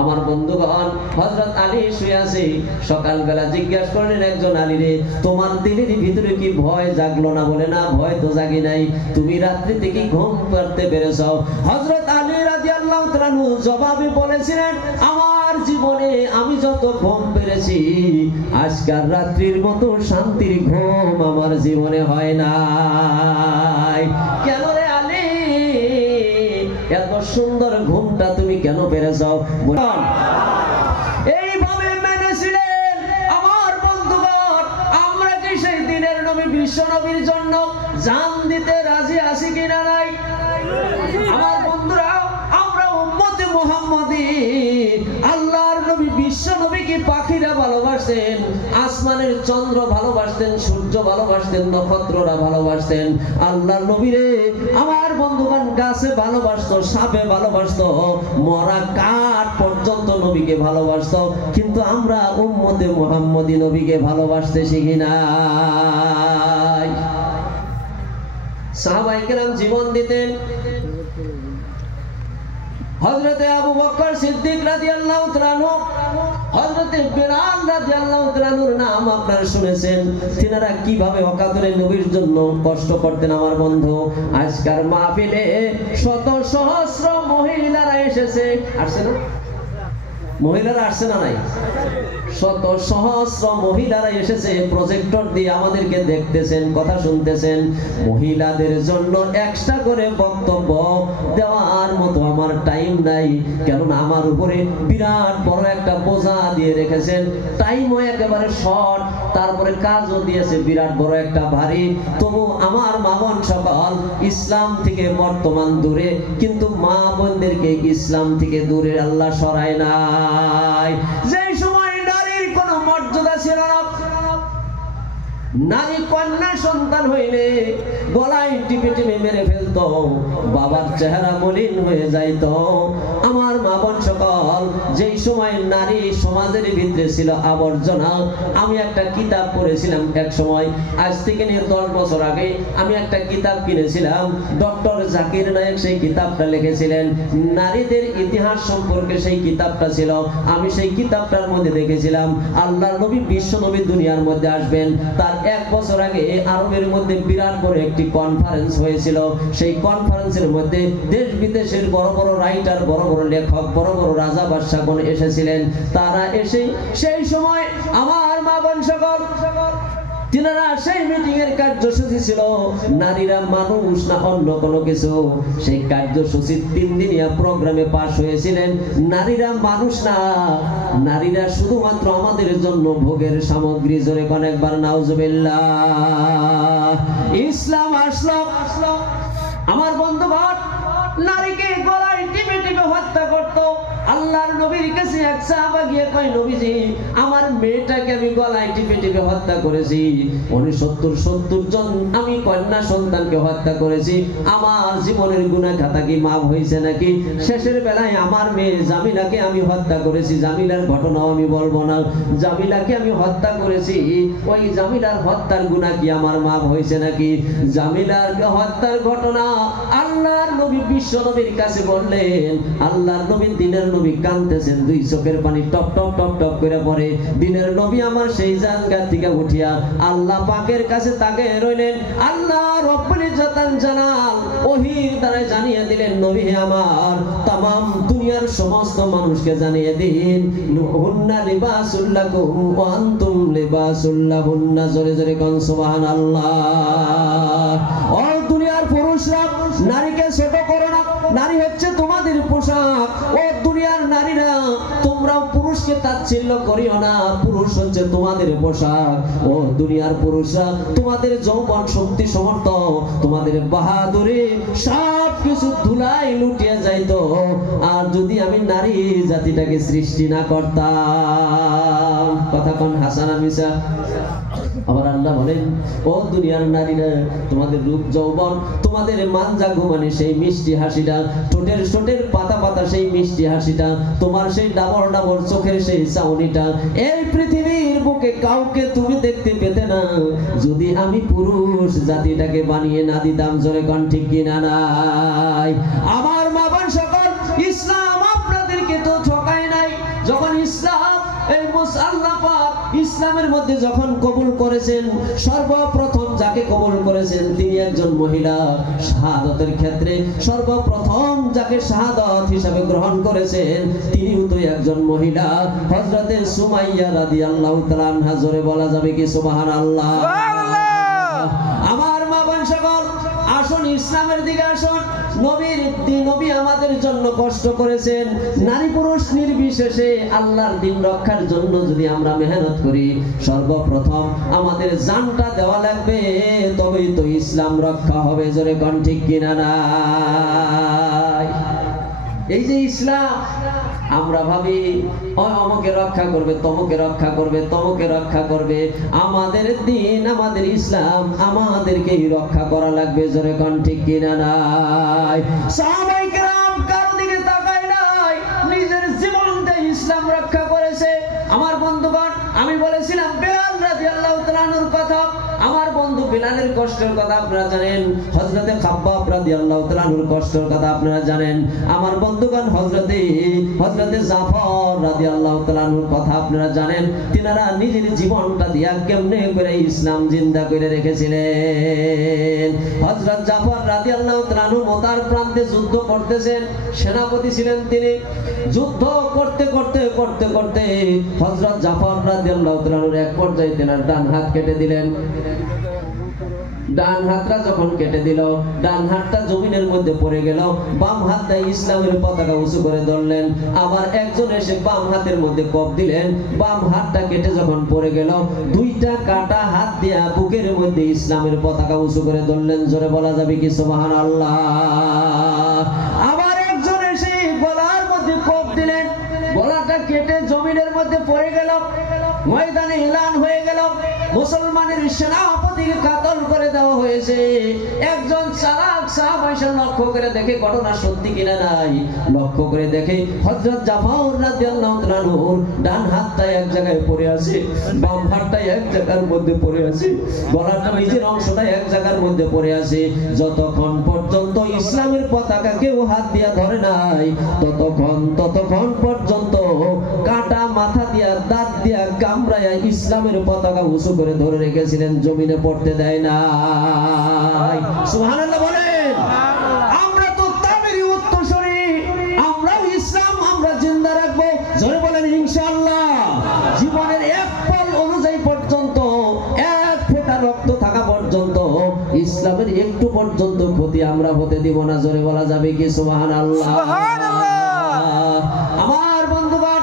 আমার বন্ধুগণ, হযরত আলী শুয়ে আছে। সকালবেলা জিজ্ঞাসা করলেন একজন, আলী রে, তোমার দিলের ভিতরে কি ভয় জাগলো না? বলে, না, ভয় তো জাগি নাই, তুমি রাত্রিতে কি ঘুম পাড়তে পেরেছ? হযরত আলী রাদিয়াল্লাহু তাআলা জবাবে বলেছিলেন, আমার জীবনে আমি যত ঘুম পেরেছি, আজকাল রাত্রির মতো শান্তির ঘুম আমার জীবনে হয় নাই। কেন রে আলী, এত সুন্দর ঘুমটা তুমি কেন পেরেছ? এইভাবে মেনেছিলেন। আমার বন্ধুগণ, আমরা কি সেই দিনের নবী বিশ্ব নবীর জন্য জান দিতে রাজি আছি কিনা নাই? আমার বন্ধুরা, আমরা উম্মতে মুহাম্মাদি আল্লাহর নবী বিশ্ব নবীকে কি পাখিরা ভালোবাসতেন, আসমানের চন্দ্র ভালোবাসতেন, সূর্য ভালোবাসতেন, নক্ষত্ররা ভালোবাসতেন। আল্লাহর নবীরে আমার বন্ধুগণ গাছে ভালোবাসতো, সাপে ভালোবাসতো, মরা কাঠ পর্যন্ত নবীকে ভালোবাসতো। কিন্তু আমরা উম্মতে মুহাম্মদী নবীকে ভালোবাসতে শিখি নাই। সাহাবায়ে কেরাম জীবন দিতেন। হযরতে আবু বকর সিদ্দিক রাদিয়াল্লাহু তাআলা আনহু, হযরতে বিলাল রাদিয়াল্লাহু তাআলা আনহুর নাম আপনারা শুনেছেন। তিনারা কিভাবে অকাতরে নবীর জন্য কষ্ট করতেন আমার বন্ধু। আজকের মাহফিলে শত সহস্র মহিলারা এসেছে, আসছে না? মহিলারা আসছে না নাই? শত সহস্র মহিলারা এসেছে, প্রজেক্টর দিয়ে আমাদেরকে দেখতেছেন, কথা শুনতেছেন। মহিলাদের জন্য এক্সট্রা করে বক্তব্য দেওয়ার মতো আমার টাইম নাই, কারণ আমার উপরে বিরাট বড় একটা বোঝা দিয়ে রেখেছেন। টাইমও একেবারে শর্ট, তারপরে কাজও দিয়েছে বিরাট বড় একটা ভারী। তবু আমার মা বোন সকল ইসলাম থেকে বর্তমান দূরে, কিন্তু মা বোনদেরকে ইসলাম থেকে দূরে আল্লাহ সরায় নাই। যে সময় নারীর কোনো মর্যাদা ছিল না, নারী কন্যা সন্তান হইলে গলায় টিপে টিপে মেরে ফেলতো, বাবার চেহারা মলিন হয়ে যাইত। আমার মা বোন সকল, যেই সময় নারী সমাজের ভিতরে ছিল আবর্জনা। আমি একটা কিতাব পড়েছিলাম এক সময়, আজ থেকে নিয়ে 10 বছর আগে আমি একটা কিতাব কিনেছিলাম। ডক্টর জাকির নায়েক সেই কিতাবটা লিখেছিলেন, নারীদের ইতিহাস সম্পর্কে সেই কিতাবটা ছিল। আমি সেই কিতাবটার মধ্যে দেখেছিলাম আল্লাহর নবী বিশ্ব নবী দুনিয়ার মধ্যে আসবেন, তার 1 বছর আগে আরবের মধ্যে বিরাট বড় একটি কনফারেন্স হয়েছিল। সেই কনফারেন্সের মধ্যে দেশ বিদেশের বড় বড় রাইটার, বড় বড় লেখক, বড় বড় রাজা বাদশাগণ এসেছিলেন। তারা এসে সেই সময় আমার মা বোন সকল, তিনারা সেই মিটিং এর কার্যসূচি ছিল নারীরা মানুষ না অন্য কোনো কিছু। সেই কার্যসূচির 3 দিনিয়া প্রোগ্রামে পাশ হয়েছিলেন, নারীরা মানুষ না, নারীরা শুধুমাত্র আমাদের জন্য ভোগের সামগ্রী। জোরে কোন একবার নাউজুবিল্লাহ। ইসলাম আসলো, আমার বন্ধুগণ নারীকে গলায় টিপে টিপে হত্যা করত। আল্লাহর নবীর কাছে এক সাহাবা গিয়ে কয়, নবীজি আমার মেয়েটাকে আমি গলায় টিপে টিপে হত্যা করেছি, 70 জন আমি কন্যা সন্তানকে হত্যা করেছি, আমার জীবনের গুনাহ খাতা কি মাফ হয়েছে নাকি? শেষের বেলায় আমার মেয়ে জামিলাকে আমি হত্যা করেছি, জামিলার ঘটনাও আমি বলবো না, জামিলাকে আমি হত্যা করেছি, ওই জামিলার হত্যার গুনাহ কি আমার মাফ হয়েছে নাকি? জামিলার হত্যার ঘটনা আল্লাহর নবী বিশ্ব নবীর কাছে বললেন। আল্লাহর নবী দিনের নবী কাঁদতেছেন, 2 চোখের পানি টপ টপ টপ টপ করে পড়ে। দিনের নবী আমার সেই জায়গা থেকে উঠিয়া আল্লাহ পাকের কাছে তাকিয়ে রইলেন। আল্লাহ রব্বুল ইজ্জতান জালাল ওহীর দ্বারা জানিয়ে দিলেন, নবী হে আমার, तमाम দুনিয়ার সমস্ত মানুষকে জানিয়ে দিন, হুন্না লিবাসুল লাকুম ওয়া আনতুম লিবাসুল লাহুন্না। জোরে জোরে কোন সুবহানাল্লাহ। ও দুনিয়ার পুরুষরা, নারীকে ছোট করো না, নারী হচ্ছে তোমাদের পোশাক। ও দুনিয়ার নারীরা, তোমরাও পুরুষকে তাচ্ছিল্য করিও না, পুরুষ হচ্ছে তোমাদের পোশাক। ও দুনিয়ার পুরুষরা, তোমাদের যৌবন, শক্তি, সমর্থ, তোমাদের বাহাদুরি সব কিছু ধুলাই লুটিয়ে যাইতো আর যদি আমি নারী জাতিটাকে সৃষ্টি না করতাম। কথা কোন হাসান মিসা? আবার আল্লাহ বলেন, ও দুনিয়ার নারীরা, তোমাদের রূপ যৌবন, তোমাদের মানজা ঘুমানে সেই মিষ্টি হাসিটা, ঠোঁটের পাতা পাতা সেই মিষ্টি হাসিটা, তোমার সেই ডাবর ডাবর চোখের সেই চাউনিটা, এই পৃথিবীর বুকে কাউকে তুমি দেখতে পেতে না যদি আমি পুরুষ জাতিটাকে বানিয়ে না দিতাম। জোরে কোন ঠিক কিনা নাই? আমার মা বোন সকল, ইসলাম আপনাদেরকে তো ঠকায় নাই। যখন ইসলাম এই আল্লাহ পাক ইসলামের মধ্যে যখন কবুল করেছেন, সর্বপ্রথম যাকে কবুল করেছেন তিনি একজন মহিলা। শাহাদাতের ক্ষেত্রে সর্বপ্রথম যাকে শাহাদাত হিসাবে গ্রহণ করেছেন তিনিও তো একজন মহিলা, হযরতে সুমাইয়া রাদিয়াল্লাহু তাআলা আনহা। জোরে বলা যাবে কি সুবহানাল্লাহ? আমার মা বোন সকল, আসুন ইসলামের দিকে আসুন। নবী আমাদের জন্য কষ্ট করেছেন। নারী পুরুষ নির্বিশেষে আল্লাহর দ্বীন রক্ষার জন্য যদি আমরা মেহনত করি, সর্বপ্রথম আমাদের জানটা দেওয়া লাগবে, তবেই তো ইসলাম রক্ষা হবে। জোরে কোন ঠিক কিনা নাই? এই যে ইসলাম, আমরা ভাবি আমাকে রক্ষা করবে, তমকে রক্ষা করবে, তমকে রক্ষা করবে। আমাদের দিন, আমাদের ইসলাম আমাদেরকেই রক্ষা করা লাগবে। জোরে কোন ঠিক কিনা নাই? সাহাবায়ে কেরাম কারো দিকে তাকায় নাই, নিজের জীবনটা ইসলাম রক্ষা করেছে। আমার বন্ধুগণ, আমি বলেছিলাম বেলাল রাদিয়াল্লাহু তাআলা আনহুর কথা। আমার বন্ধু বেলালের কষ্টের কথা আপনারা জানেন, হযরতে খাব্বাব রাদিয়াল্লাহু তাআলা আনহুর কষ্টের কথা আপনারা জানেন। আমার বন্ধুগণ, হযরতে জাফর রাদিয়াল্লাহু তাআলা আনহুর কথা আপনারা জানেন। তিনারা নিজের জীবনটা দিয়া কেমনে করে ইসলাম জিন্দা করে রেখেছিলেন। হযরত জাফর রাদিয়াল্লাহু তাআলা আনহু মতার প্রান্তে যুদ্ধ করতেছেন, সেনাপতি ছিলেন তিনি। যুদ্ধ করতে করতে করতে করতে হযরত জাফর রাদিয়াল্লাহু তাআলা আনহুর এক পর্যায়ে তেনার ডান হাত কেটে দিলেন। ডান হাতটা যখন কেটে দিল, ডান হাতটা জমিনের মধ্যে পড়ে গেল। বাম হাতটা ইসলামের পতাকা উঁচু করে ধরলেন। আবার একজন এসে বাম হাতের মধ্যে কোপ দিলেন। বাম হাতটা কেটে যখন পড়ে গেল, দুইটা কাটা হাত দিয়া বুকের মধ্যে ইসলামের পতাকা উঁচু করে ধরলেন। জোরে বলা যাবে কি সুবহানাল্লাহ? আবার একজন এসে গলার মধ্যে কোপ দিলেন, গলাটা কেটে জমিনের মধ্যে পড়ে গেল। ময়দানে এলান হয়ে গেল, মুসলমানের সেনাপতিকে কাতল করে দেওয়া হয়েছে। একজন চালাক সাহাবা এসে লক্ষ্য করে দেখে ঘটনা সত্যি কিনা নাই। লক্ষ্য করে দেখে হযরত জাফর রাদিয়াল্লাহু তাআলা আনহুর ডান হাতটা এক জায়গায় পড়ে আছে, বাম হাতটা এক জায়গার মধ্যে পড়ে আছে, গলাটা নিচের অংশটা এক জায়গার মধ্যে পড়ে আছে। যতক্ষণ পর্যন্ত ইসলামের পতাকা কেউ হাত দিয়া ধরে নাই, ততক্ষণ পর্যন্ত কাটা মাথা দিয়া দাঁত দিয়া কামড়ায়া ইসলামের পতাকা উঁচু করে ধরে রেখেছিলেন, জমিনে পড়তে দেয় নাই। সুবহানাল্লাহ বলেন। আমরা তো তাদেরই উত্তরসূরি, আমরাও ইসলাম আমরা জিন্দা রাখবো। জোরে বলেন ইনশাআল্লাহ। জীবনের এক পল অনুযায়ী পর্যন্ত, এক ফোঁটা রক্ত থাকা পর্যন্ত ইসলামের একটু পর্যন্ত ক্ষতি আমরা হতে দিব না। জোরে বলা যাবে কি সুবহানাল্লাহ? আমার বন্ধুগণ,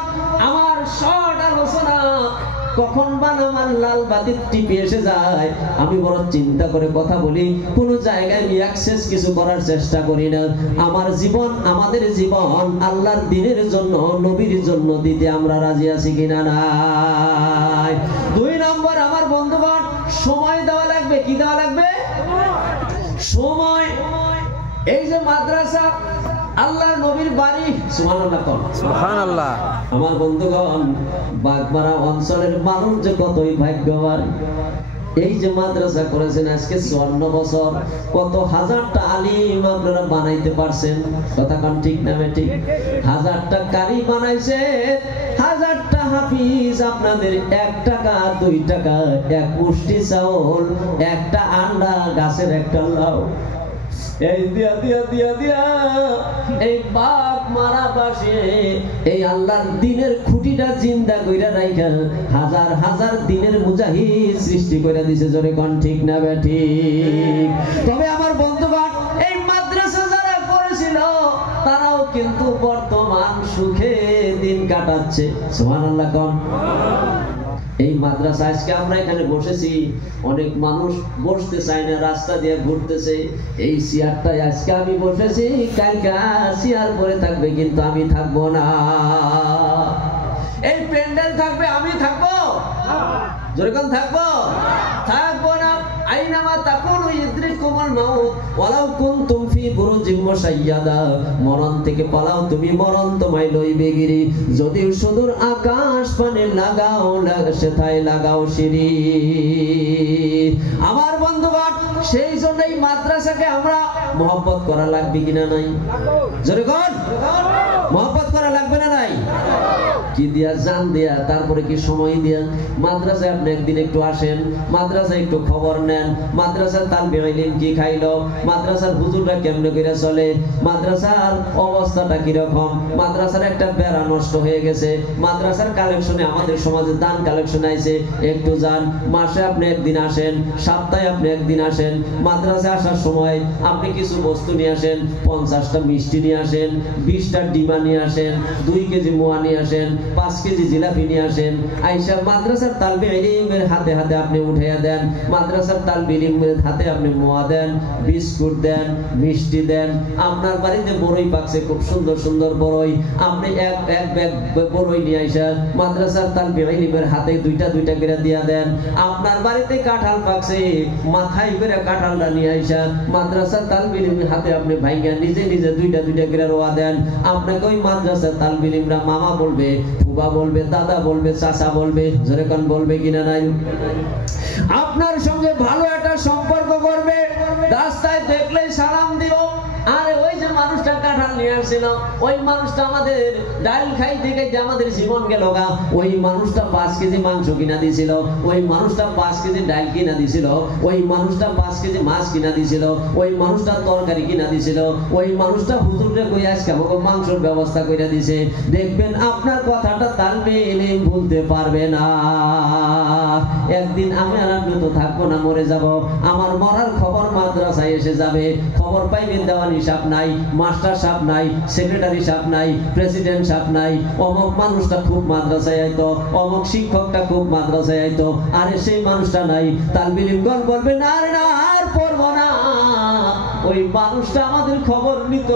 আমার শর্ট আলোচনা কখন বান আমার লাল বাতি টিপে এসে যায়, আমি বড় চিন্তা করে কথা বলি। কোন জায়গায় আমি অ্যাক্সেস কিছু করার চেষ্টা করি না। আমার জীবন, আমাদের জীবন আল্লাহর দ্বীনের জন্য, নবীর জন্য দিতে আমরা রাজি আছি কিনা নাই? 2 নম্বর, আমার বন্ধুগণ, সময় দেওয়া লাগবে। কি দেওয়া লাগবে? সময়। এই যে মাদ্রাসা, আল্লাহর নবীর বাড়ি, সুবহানাল্লাহ কোন? সুবহানাল্লাহ। আমার বন্ধুগণ, বাগমারা অঞ্চলের মানুষ যে কতই ভাগ্যবান। এই যে মাদ্রাসা করেছেন আজকে 54 বছর, কত হাজারটা আলিম আপনারা বানাইতে পারছেন। কথা কোন ঠিক না ঠিক? হাজারটা কারি বানাইছে, হাজারটা হাফিজ আপনাদের 1 টাকা 2 টাকা, 1 মুষ্টি চাউল, একটা আন্ডা, গাছের একটা লাউ, এই দিয়া দিয়া দিয়া দিয়া এই বাপ মারা পাশে এই আল্লাহর দ্বীনের খুঁটিটা জিন্দা কইরা রাইখা হাজার হাজার দ্বীনের মুজাহিদ সৃষ্টি কইরা দিয়েছে। জোরে কোন ঠিক না ঠিক? তবে আমার বন্ধুগণ, এই মাদ্রাসা যারা করেছিল তারাও কিন্তু বর্তমান সুখে দিন কাটাচ্ছে। সুবহানাল্লাহ কোন? এই মাদ্রাসা আজকে আমরা এখানে বসেছি, অনেক মানুষ বসতে চায় না, রাস্তা দিয়ে ঘুরতেছে। এই চেয়ারটায় আজকে আমি বসেছি, কালকে চেয়ার পরে থাকবে, কিন্তু আমি থাকবো না। এই প্যান্ডেল থাকবে, আমি থাকবো? যেরকম থাকবো? থাকবো না। আইনামা তাকুনু ইদরিকুমুল মাউত ওয়ালাউ কুনতুম ফি বুরুজিম মুশাইয়াদা। মরণ থেকে পালাও তুমি, মরণ তোমায় লইবে গিরি। যদি সুদূর আকাশ পানে লাগাও সেথায় লাগাও সিঁড়ি। আমার বন্ধুগণ, সেই জন্যই মাদ্রাসাকে আমরা মহব্বত করা লাগবে কিনা নাই? জোরে কোন? মহব্বত করা লাগবে না নাই? কি দিয়া? জান দিয়া, তারপরে কি সময় দিয়া। মাদ্রাসায় আপনি একদিন একটু আসেন, মাদ্রাসায় একটু খবর নেন, মাদ্রাসার তালবে ইলম কি খাইলো, মাদ্রাসার হুজুররা কেমনে করে চলে, মাদ্রাসার অবস্থাটা কি রকম, মাদ্রাসার একটা বেড়া নষ্ট হয়ে গেছে, মাদ্রাসার কালেকশনে আমাদের সমাজে দান কালেকশন আইছে, একটু যান। মাসে আপনি একদিন আসেন, সপ্তাহে আপনি একদিন আসেন। মাদ্রাসায় আসার সময় আপনি কিছু বস্তু নিয়ে আসেন, 50টা মিষ্টি নিয়ে আসেন, 20টা ডিমা নিয়ে আসেন, 2 কেজি মোয়া নিয়ে আসেন। 5 কেজি জিলাপি নিয়ে আসেন, আইসা মাদ্রাসার তালবে ইলমের হাতে হাতে আপনি উঠাইয়া দেন, মাদ্রাসার তালবে ইলমের হাতে আপনি মোয়া দেন, বিস্কুট দেন, মিষ্টি দেন। আপনার বাড়িতে বড়ই পাকছে, খুব সুন্দর সুন্দর বড়ই, আপনি এক ব্যাগ বড়ই নিয়ে আইসা মাদ্রাসার তালবে ইলমের হাতে দুইটা দুইটা করে দিয়া দেন। আপনার বাড়িতে কাঁঠাল পাকছে, মাথায় করে কাঁঠালটা নিয়ে আইসা মাদ্রাসার তালবে ইলমের হাতে আপনি ভাইঙ্গা নিজে নিজে দুইটা দুইটা করে রোয়া দেন। আপনাকে ওই মাদ্রাসার তালবে ইলমরা মামা বলবে, ফুবা বলবে, দাদা বলবে, চাচা বলবে, জোরে কোন বলবে কিনা নাই? আপনার সঙ্গে ভালো একটা সম্পর্ক করবে, রাস্তায় দেখলেই সালাম দিব। আরে ওই যে মানুষটা কাঁঠাল নিয়ে আসছিল, ওই মানুষটা আমাদের ডাল খাইতে খাইতে আমাদের জীবন গেল গা। ওই মানুষটা 5 কেজি মাংস কিনা দিছিল, ওই মানুষটা 5 কেজি ডাল কিনা দিছিল, ওই মানুষটা 5 কেজি মাছ কিনা দিছিল, ওই মানুষটা তরকারি কিনা দিছিল, ওই মানুষটা হুজুরে কই আজকে আমাকে মাংসের ব্যবস্থা করে দিছে। দেখবেন আপনার কথাটা তালবে ইলম ভুলতে পারবে না। একদিন আমি আর আপনি তো থাকবো না, মরে যাব। আমার মরার খবর মাদ্রাসায় এসে যাবে, খবর পাইবেন দেওয়ানি সাহেব নাই, মাস্টার সাহেব নাই, সেক্রেটারি সাহেব নাই, প্রেসিডেন্ট সাহেব নাই, অমুক মানুষটা খুব মাদ্রাসায় আইতো, অমুক শিক্ষকটা খুব মাদ্রাসায় আইতো, আরে সেই মানুষটা নাই। তালবে ইলমগণ বলবে না রে না, আর পড়বো না। ওই মানুষটা আমাদের খবর নিত,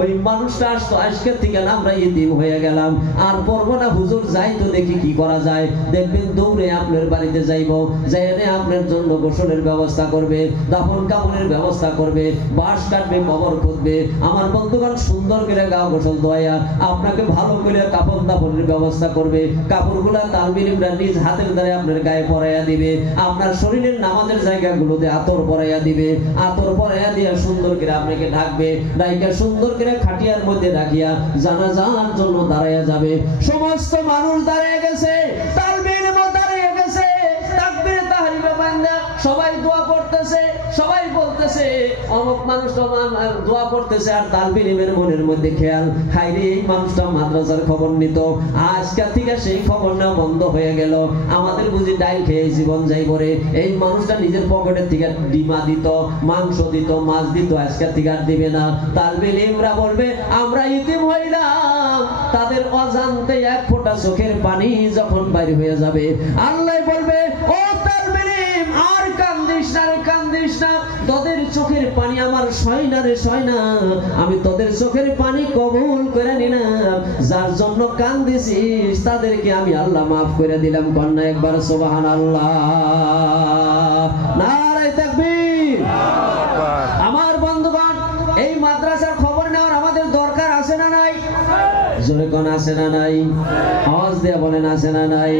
ওই মানুষটা আসতো, আজকের থেকে আমরা ইতিম হয়ে গেলাম, আর পড়বো না হুজুর, যাই তো দেখি কি করা যায়। দেখবেন দৌড়ে আপনার বাড়িতে যাইব, যাইনে আপনার জন্য গোসলের ব্যবস্থা করবে, দাফন কাফনের ব্যবস্থা করবে, বাঁশ কাটবে, কবর খুঁজবে। আমার বন্ধুগণ সুন্দর করে গা গোসল দোয়া আপনাকে ভালো করে কাফন দাফনের ব্যবস্থা করবে। কাপড়গুলা তালবে ইলমরা নিজ হাতের দ্বারা আপনার গায়ে পরাইয়া দিবে, আপনার শরীরের নামাজের জায়গাগুলোতে আতর পরাইয়া দিবে, আতর পরাইয়া দিয়া সুন্দর করে আপনাকে ঢাকবে, ডাইকা সুন্দর করে খাটিয়ার মধ্যে রাখিয়া জানাজার জন্য দাঁড়াইয়া যাবে। সমস্ত মানুষ দাঁড়িয়ে গেছে, তালবে ইলম দাঁড়িয়ে গেছে, তাকবীরে তাহরিমে বান্দা সবাই দোয়া পড়তেছে, সবাই বলতেছে অমুক মানুষটা দোয়া পড়তেছে, আর তালবে ইলমের মনের মধ্যে খেয়াল, হায়রে এই মানুষটা মাদ্রাসার খবর নিত, আজকাল থেকে সেই খবর নেওয়া বন্ধ হয়ে গেল। আমাদের বুঝি ডাইল খেয়ে জীবন যাই করে, এই মানুষটা নিজের পকেটের থেকে ডিমা দিত, মাংস দিত, মাছ দিত, আজকাল থেকে আর দিবে না। তালবে ইলমরা বলবে আমরা ইতিম হইলাম, তাদের অজান্তে এক ফোঁটা চোখের পানি যখন বাইরে হয়ে যাবে, আল্লাহ বলবে ও তালবে ইলম আর কান্দিস না রে, কান্দিস না, তোদের চোখের পানি আমার সয় না রে, সয় না, আমি তোদের চোখের পানি কবুল করে নিলাম, যার জন্য কান্দিছিস তাদেরকে আমি আল্লাহ মাফ করে দিলাম। কন্যা একবার সুবহানাল্লাহ, নারে তাকবীর। আমার বন্ধুগণ, এই মাদ্রাসার খবর নেওয়ার আমাদের দরকার আছে না নাই? জোরে কোন আছে না নাই? আওয়াজ দিয়ে বলেন আছে না নাই?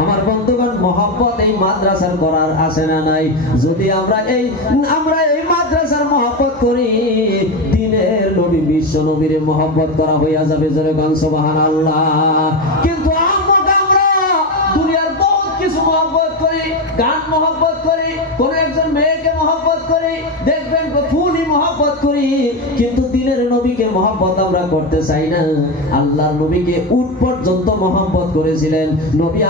আমার বন্ধুগণ, মহব্বত এই মাদ্রাসার করার আছে না নাই? যদি আমরা এই মাদ্রাসার মহব্বত করি, দিনের নবী বিশ্ব নবীর মহব্বত করা হইয়া যাবে। জোরে কোন সুবহানাল্লাহ। কিন্তু আমরা দুনিয়ার বহুত কিছু মহব্বত করি, গান মহব্বত করি, কোন একজন মেয়েকে মহব্বত করি, দেখবেন ফুলই মহব্বত করি, কিন্তু দিনের নবীকে মহব্বত আমরা করতে চাই না। আল্লাহর নবীকে উট পর্যন্ত মহব্বত করেছিলেন। নবী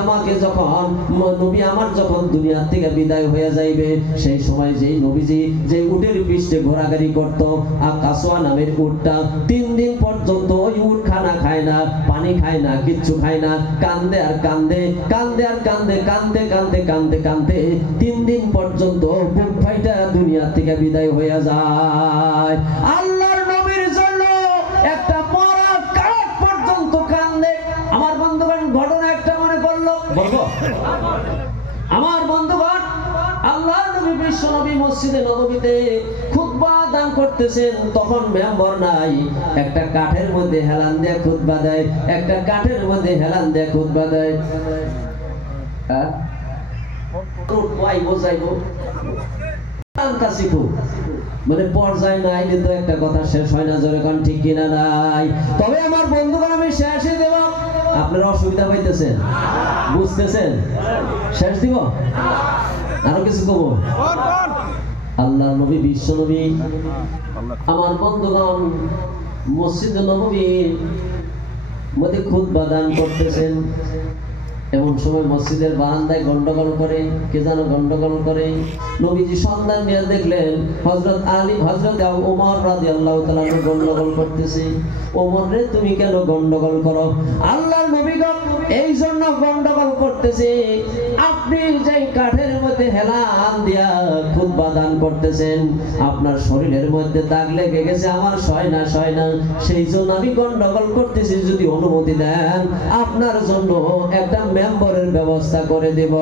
আমার যখন দুনিয়া থেকে বিদায় হয়ে যাইবে, সেই সময় যেই নবীজি যে উটের পৃষ্ঠে ঘোরাঘুরি করত, কাসওয়া নামের উটটা, 3 দিন পর্যন্ত ওই উট খানা খায় না, পানি খায় না, কিচ্ছু খায় না, কান্দে আর কান্দে, কান্দে আর কান্দে, কান্দে কান্দে কান্দে কান্দে 3 দিন পর্যন্ত বুক ফাইটা দুনিয়া থেকে বিদায় হয়ে যায়। আল্লাহর নবীর জন্য একটা মরা কাঠ পর্যন্ত কান্দে। আমার বন্ধুগণ, ঘটনা একটা মনে পড়লো, বলবো? আমার বন্ধুগণ, আল্লাহর নবী বিশ্ব নবী মসজিদে নববীতে খুতবা দান করতেছেন, তখন মেম্বার নাই, একটা কাঠের মধ্যে হেলান দিয়ে খুতবা দেয়, একটা কাঠের মধ্যে হেলান দিয়ে খুতবা দেয়। মানে পর্যায় নাই, কিন্তু একটা কথা শেষ হয় না। জোরে কোন ঠিক কিনা নাই? তবে আমার বন্ধুগণ, আমি শেষে দেব, আপনারা অসুবিধা পাইতেছেন, বুঝতেছেন? শেষ দিব, আরো কিছু কব। আল্লাহ নবী বিশ্ব নবী আমার বন্ধুগণ মসজিদ নববীর মধ্যে খুতবা দান করতেছেন। এমন সময় মসজিদের বারান্দায় গন্ডগোল করে, কে যেন গন্ডগোল করে। নবীজি সন্ধান নিয়ে দেখলেন হযরত ওমর রাদিয়াল্লাহু তাআলা গন্ডগোল করতেছে। ওমর রে, তুমি কেন গন্ডগোল করো? আল্লাহর নবী এই জন্য গন্ডগোল করতেছে, আপনি যে কাঠের মধ্যে হেলান দিয়া খুতবা দান করতেছেন, আপনার শরীরের মধ্যে দাগ লেগে গেছে, আমার সয় না, সেই জন্য আমি গন্ডগোল করতেছি। যদি অনুমতি দেন, আপনার জন্য একটা মেম্বরের ব্যবস্থা করে দেব।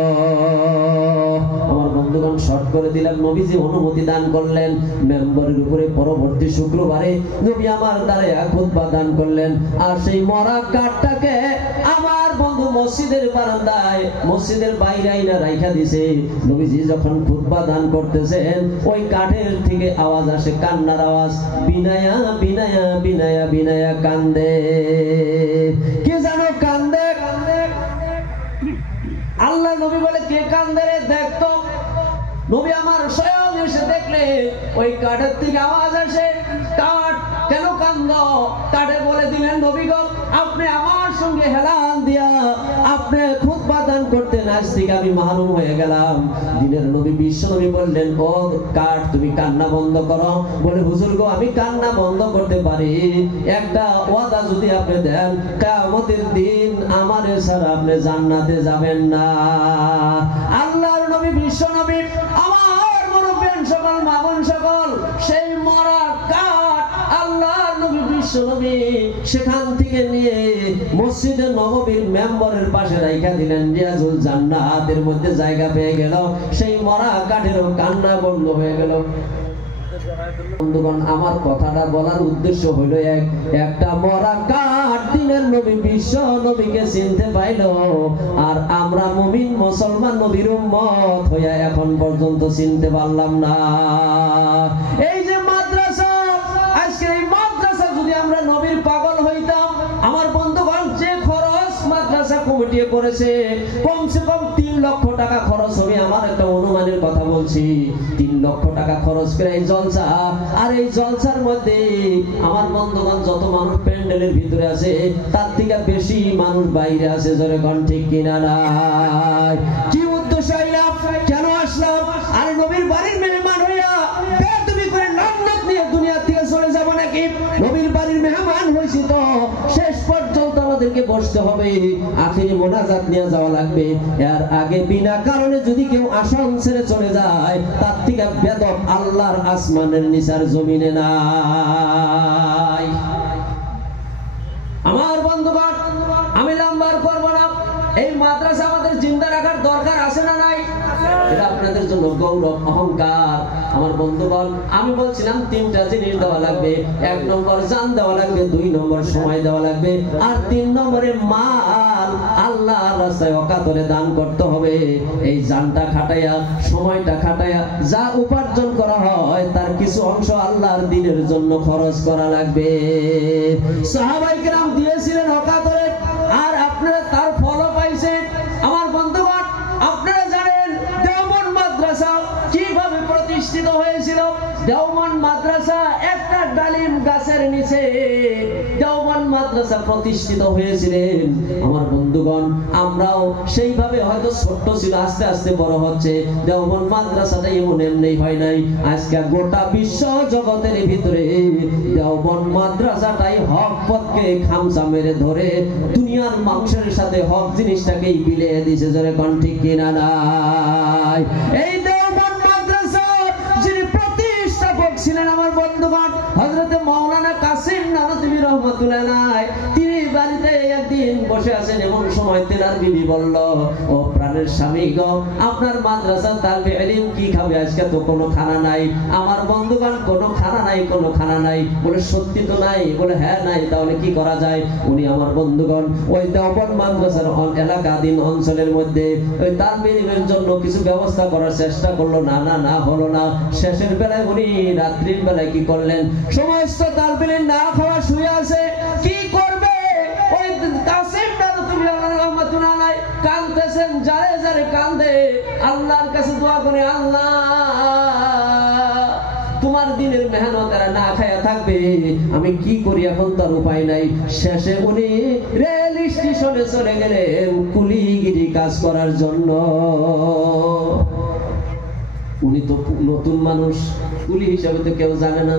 আমার বন্ধুগণ, শর্ট করে দিলাম। নবীজি অনুমতি দান করলেন। মেম্বরের উপরে পরবর্তী শুক্রবারে নবী আমার দ্বারে খুতবা দান করলেন। আর সেই মরা কাঠটাকে আমার বন্ধু মসজিদের বারান্দায়, মসজিদের বাইরে আইনা রাইখা দিছে। নবীজি যখন খুতবা দান করতেছেন, ওই কাঠের থেকে আওয়াজ আসে, কান্নার আওয়াজ। বিনায়া বিনায়া বিনায়া বিনায়া কান্দে, কে জানো কান্দে। আল্লাহ নবী বলে, কে কান্দে রে, দেখতো। নবী আমার স্বয়ং এসে দেখলে ওই কাঠের থেকে আওয়াজ আসে, কাঠ কেন কান্দ? কাঠে বলে দিলেন, নবী গো, আপনি আমার সঙ্গে হেলান দিয়া আপনি খুতবা দান করতেন, আজ থেকে আমি মাহরুম হয়ে গেলাম। দিনের নবী বিশ্ব নবী বললেন, ও কাঠ, তুমি কান্না বন্ধ করো। বলে, হুজুর গো, আমি কান্না বন্ধ করতে পারি, একটা ওয়াদা যদি আপনি দেন, কিয়ামতের দিন আমারে ছাড়া আপনি জান্নাতে যাবেন না। আল্লাহর নবী বিশ্ব নবী, আমার মুরব্বিয়ান সকল, মা বোন সকল, সেই মরা কাঠ আল্লাহর নবী বিশ্ব নবী সেখান থেকে নিয়ে মসজিদে নববীর মেম্বরের পাশে রাইখা দিলেন। রিয়াজুল জান্নাতের মধ্যে জায়গা পেয়ে গেল। সেই মরা কাঠেরও কান্না বন্ধ হয়ে গেল। বন্ধুগণ, আমার কথাটা বলার উদ্দেশ্য হইল, একটা মরা কাঠ দিনের নবী বিশ্ব নবীকে চিনতে পাইল, আর আমরা মুমিন মুসলমান নবীর উম্মত হইয়া এখন পর্যন্ত চিনতে পারলাম না। এই যে মাদ্রাসা, আজকে এই মাদ্রাসা যদি আমরা নবীর পাগল হইতাম, আমার বন্ধুগণ, যে খরচ মাদ্রাসা কমিটি করেছে, কমসে কম 3 লক্ষ টাকা খরচ হবে। আমার একটা অনুমানের কথা বলছি, 3 লক্ষ টাকা খরচ করে এই জলসা। আর এই জলসার মধ্যে আমার বন্ধুগণ, যত মানুষ প্যান্ডেলের ভিতরে আছে, তার থেকে বেশি মানুষ বাইরে আছে। জোরে কোন ঠিক কিনা নাই? কি উদ্দেশ্য আইলাম, কেন আসলাম? আর নবীর বাড়ির মেহমান হইয়া বেয়াদবি করে নামনাত নিয়ে দুনিয়া থেকে চলে যাব নাকি? নবীর বাড়ির মেহমান হইছি তো শেষ পর্যন্ত আমাদেরকে বসতে হবে, আখিরি মোনাজাত নিয়ে যাওয়া লাগবে। এর আগে বিনা কারণে যদি কেউ আসন ছেড়ে চলে যায়, তার থেকে বেদব আল্লাহর আসমানের নিচার জমিনে নাই। আমার বন্ধুগণ, আমি নাম্বার করব না। এই মাদ্রাসা আমাদের জিন্দা রাখার দরকার আছে না নাই? এটা আপনাদের জন্য গৌরব, অহংকার। আমার বন্ধুগণ, আমি বলছিলাম 3টা জিনিস দেওয়া লাগবে। 1 নম্বর জান দেওয়া লাগবে, 2 নম্বর সময় দেওয়া লাগবে, আর 3 নম্বরে মাল আল্লাহর রাস্তায় অকাতরে দান করতে হবে। এই জানটা খাটাইয়া, সময়টা খাটাইয়া যা উপার্জন করা হয়, তার কিছু অংশ আল্লাহর দ্বীনের জন্য খরচ করা লাগবে। সাহাবায়ে কেরাম দিয়েছিলেন অকাতরে, আর আপনারা তার ফলও পাইছেন। আমার বন্ধুগণ, আপনারা জানেন দেওবন্দ মাদ্রাসা কিভাবে প্রতিষ্ঠিত হয়েছিল। দেওবন্দ মাদ্রাসা একটা ডালিম গাছের নিচে দেওবন্দ মাদ্রাসা প্রতিষ্ঠিত হয়েছিলেন। আমার বন্ধুগণ, আমরাও সেইভাবে হয়তো ছোট্ট ছিল, আস্তে আস্তে বড় হচ্ছে। দেওবন্দ মাদ্রাসাটা এমনি হয় নাই। আজকে গোটা বিশ্ব জগতের ভিতরে দেওবন্দ মাদ্রাসাটাই হক পথকে খামচা মেরে ধরে দুনিয়ার মানুষের সাথে হক জিনিসটাকেই বিলিয়ে দিয়েছে। জোরে কোন ঠিক কিনা নাই? এই দেওবন্দ মাদ্রাসা যিনি প্রতিষ্ঠাপক ছিলেন, আমার বন্ধুগণ, হযরত মাওলানা কাসিম নানতুবি রহমাতুল্লাহ আলাইহি, তিনি বাড়িতে একদিন বসে আছেন। এমন সময় তেনার বিবি বলল, ও প্রাণের স্বামী গো, আপনার মাদ্রাসার তালবে ইলম কি খাবে? আজকে তো কোনো খানা নাই। আমার বন্ধুগণ, কোনো খানা নাই, কোনো খানা নাই। বলে, সত্যি তো নাই? বলে, হ্যাঁ নাই। তাহলে কি করা যায়? উনি আমার বন্ধুগণ ওই দেওবন্দ মাদ্রাসার এলাকাধীন অঞ্চলের মধ্যে ওই তালবে ইলমের জন্য কিছু ব্যবস্থা করার চেষ্টা করলো। না হলো না। শেষের বেলায় উনি রাত্রির বেলায় কি করলেন? সমস্ত তালবে ইলম না খাওয়া শুয়ে আছে। কি করবে? ওই কাসিম নানতুবি রহমাতুল্লাহ আলাইহি কাঁদতেছেন, যারে যারে কাঁদে, আল্লাহর কাছে দোয়া করে, আল্লাহ তোমার দিনের মেহনত এরা না খায়া থাকবে, আমি কি করি এখন? তার উপায় নাই। শেষে উনি রেলি স্টেশনে চলে গেলেন কুলিগিরি কাজ করার জন্য। উনি তো নতুন মানুষ, কুলি হিসাবে তো কেউ জানে না,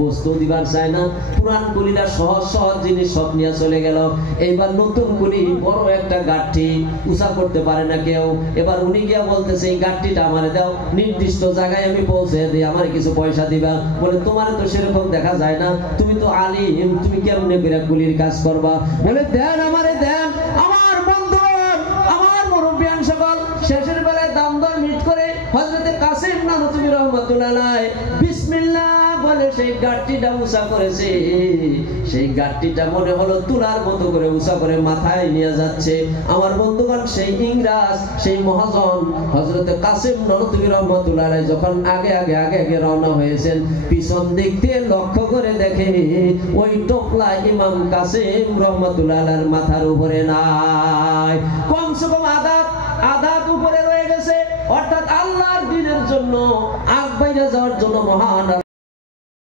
বস্তু দিবার চায় না। পুরান কুলিরা সহজ সহজ জিনিস সব নিয়ে চলে গেল। এইবার নতুন কুলি বড় একটা গাঠি উঁচা করতে পারে না কেউ। এবার উনি গিয়া বলতেছে এই গাঠটিটা আমারে দাও, নির্দিষ্ট জায়গায় আমি পৌঁছে দিই, আমার কিছু পয়সা দিবা। বলে তোমার তো সেরকম দেখা যায় না, তুমি তো আলিম, তুমি কেমনে বেরা কুলির কাজ করবা? বলে দেন আমারে দেন। আমার বন্ধুগণ, আমার মুরব্বিয়ান সকল শেষের বেলায় দাম দর মিট করে হযরতে কাসিম নানতুবি রাহমাতুল্লাহ আলাইহি বিসমিল্লাহ বলে সেই গাঠটিটা উঁচা করেছে। সেই গাঠটিটা মনে হলো তুলার মতো করে উঁচা করে মাথায় নিয়ে যাচ্ছে। আমার বন্ধুগণ, সেই ইংরাজ, সেই মহাজন হযরতে কাসিম নানতুবি রাহমাতুল্লাহ আলাইহি যখন আগে রওনা হয়েছেন, পিছন দিক দিয়ে লক্ষ্য করে দেখে ওই টোপলা ইমাম কাসিম রাহমাতুল্লাহ আলাইহির মাথার উপরে নাই, কমসে কম আদাত উপরে রয়ে গেছে। অর্থাৎ আল্লাহর দ্বীনের জন্য আগ বাইরে যাওয়ার জন্য মহান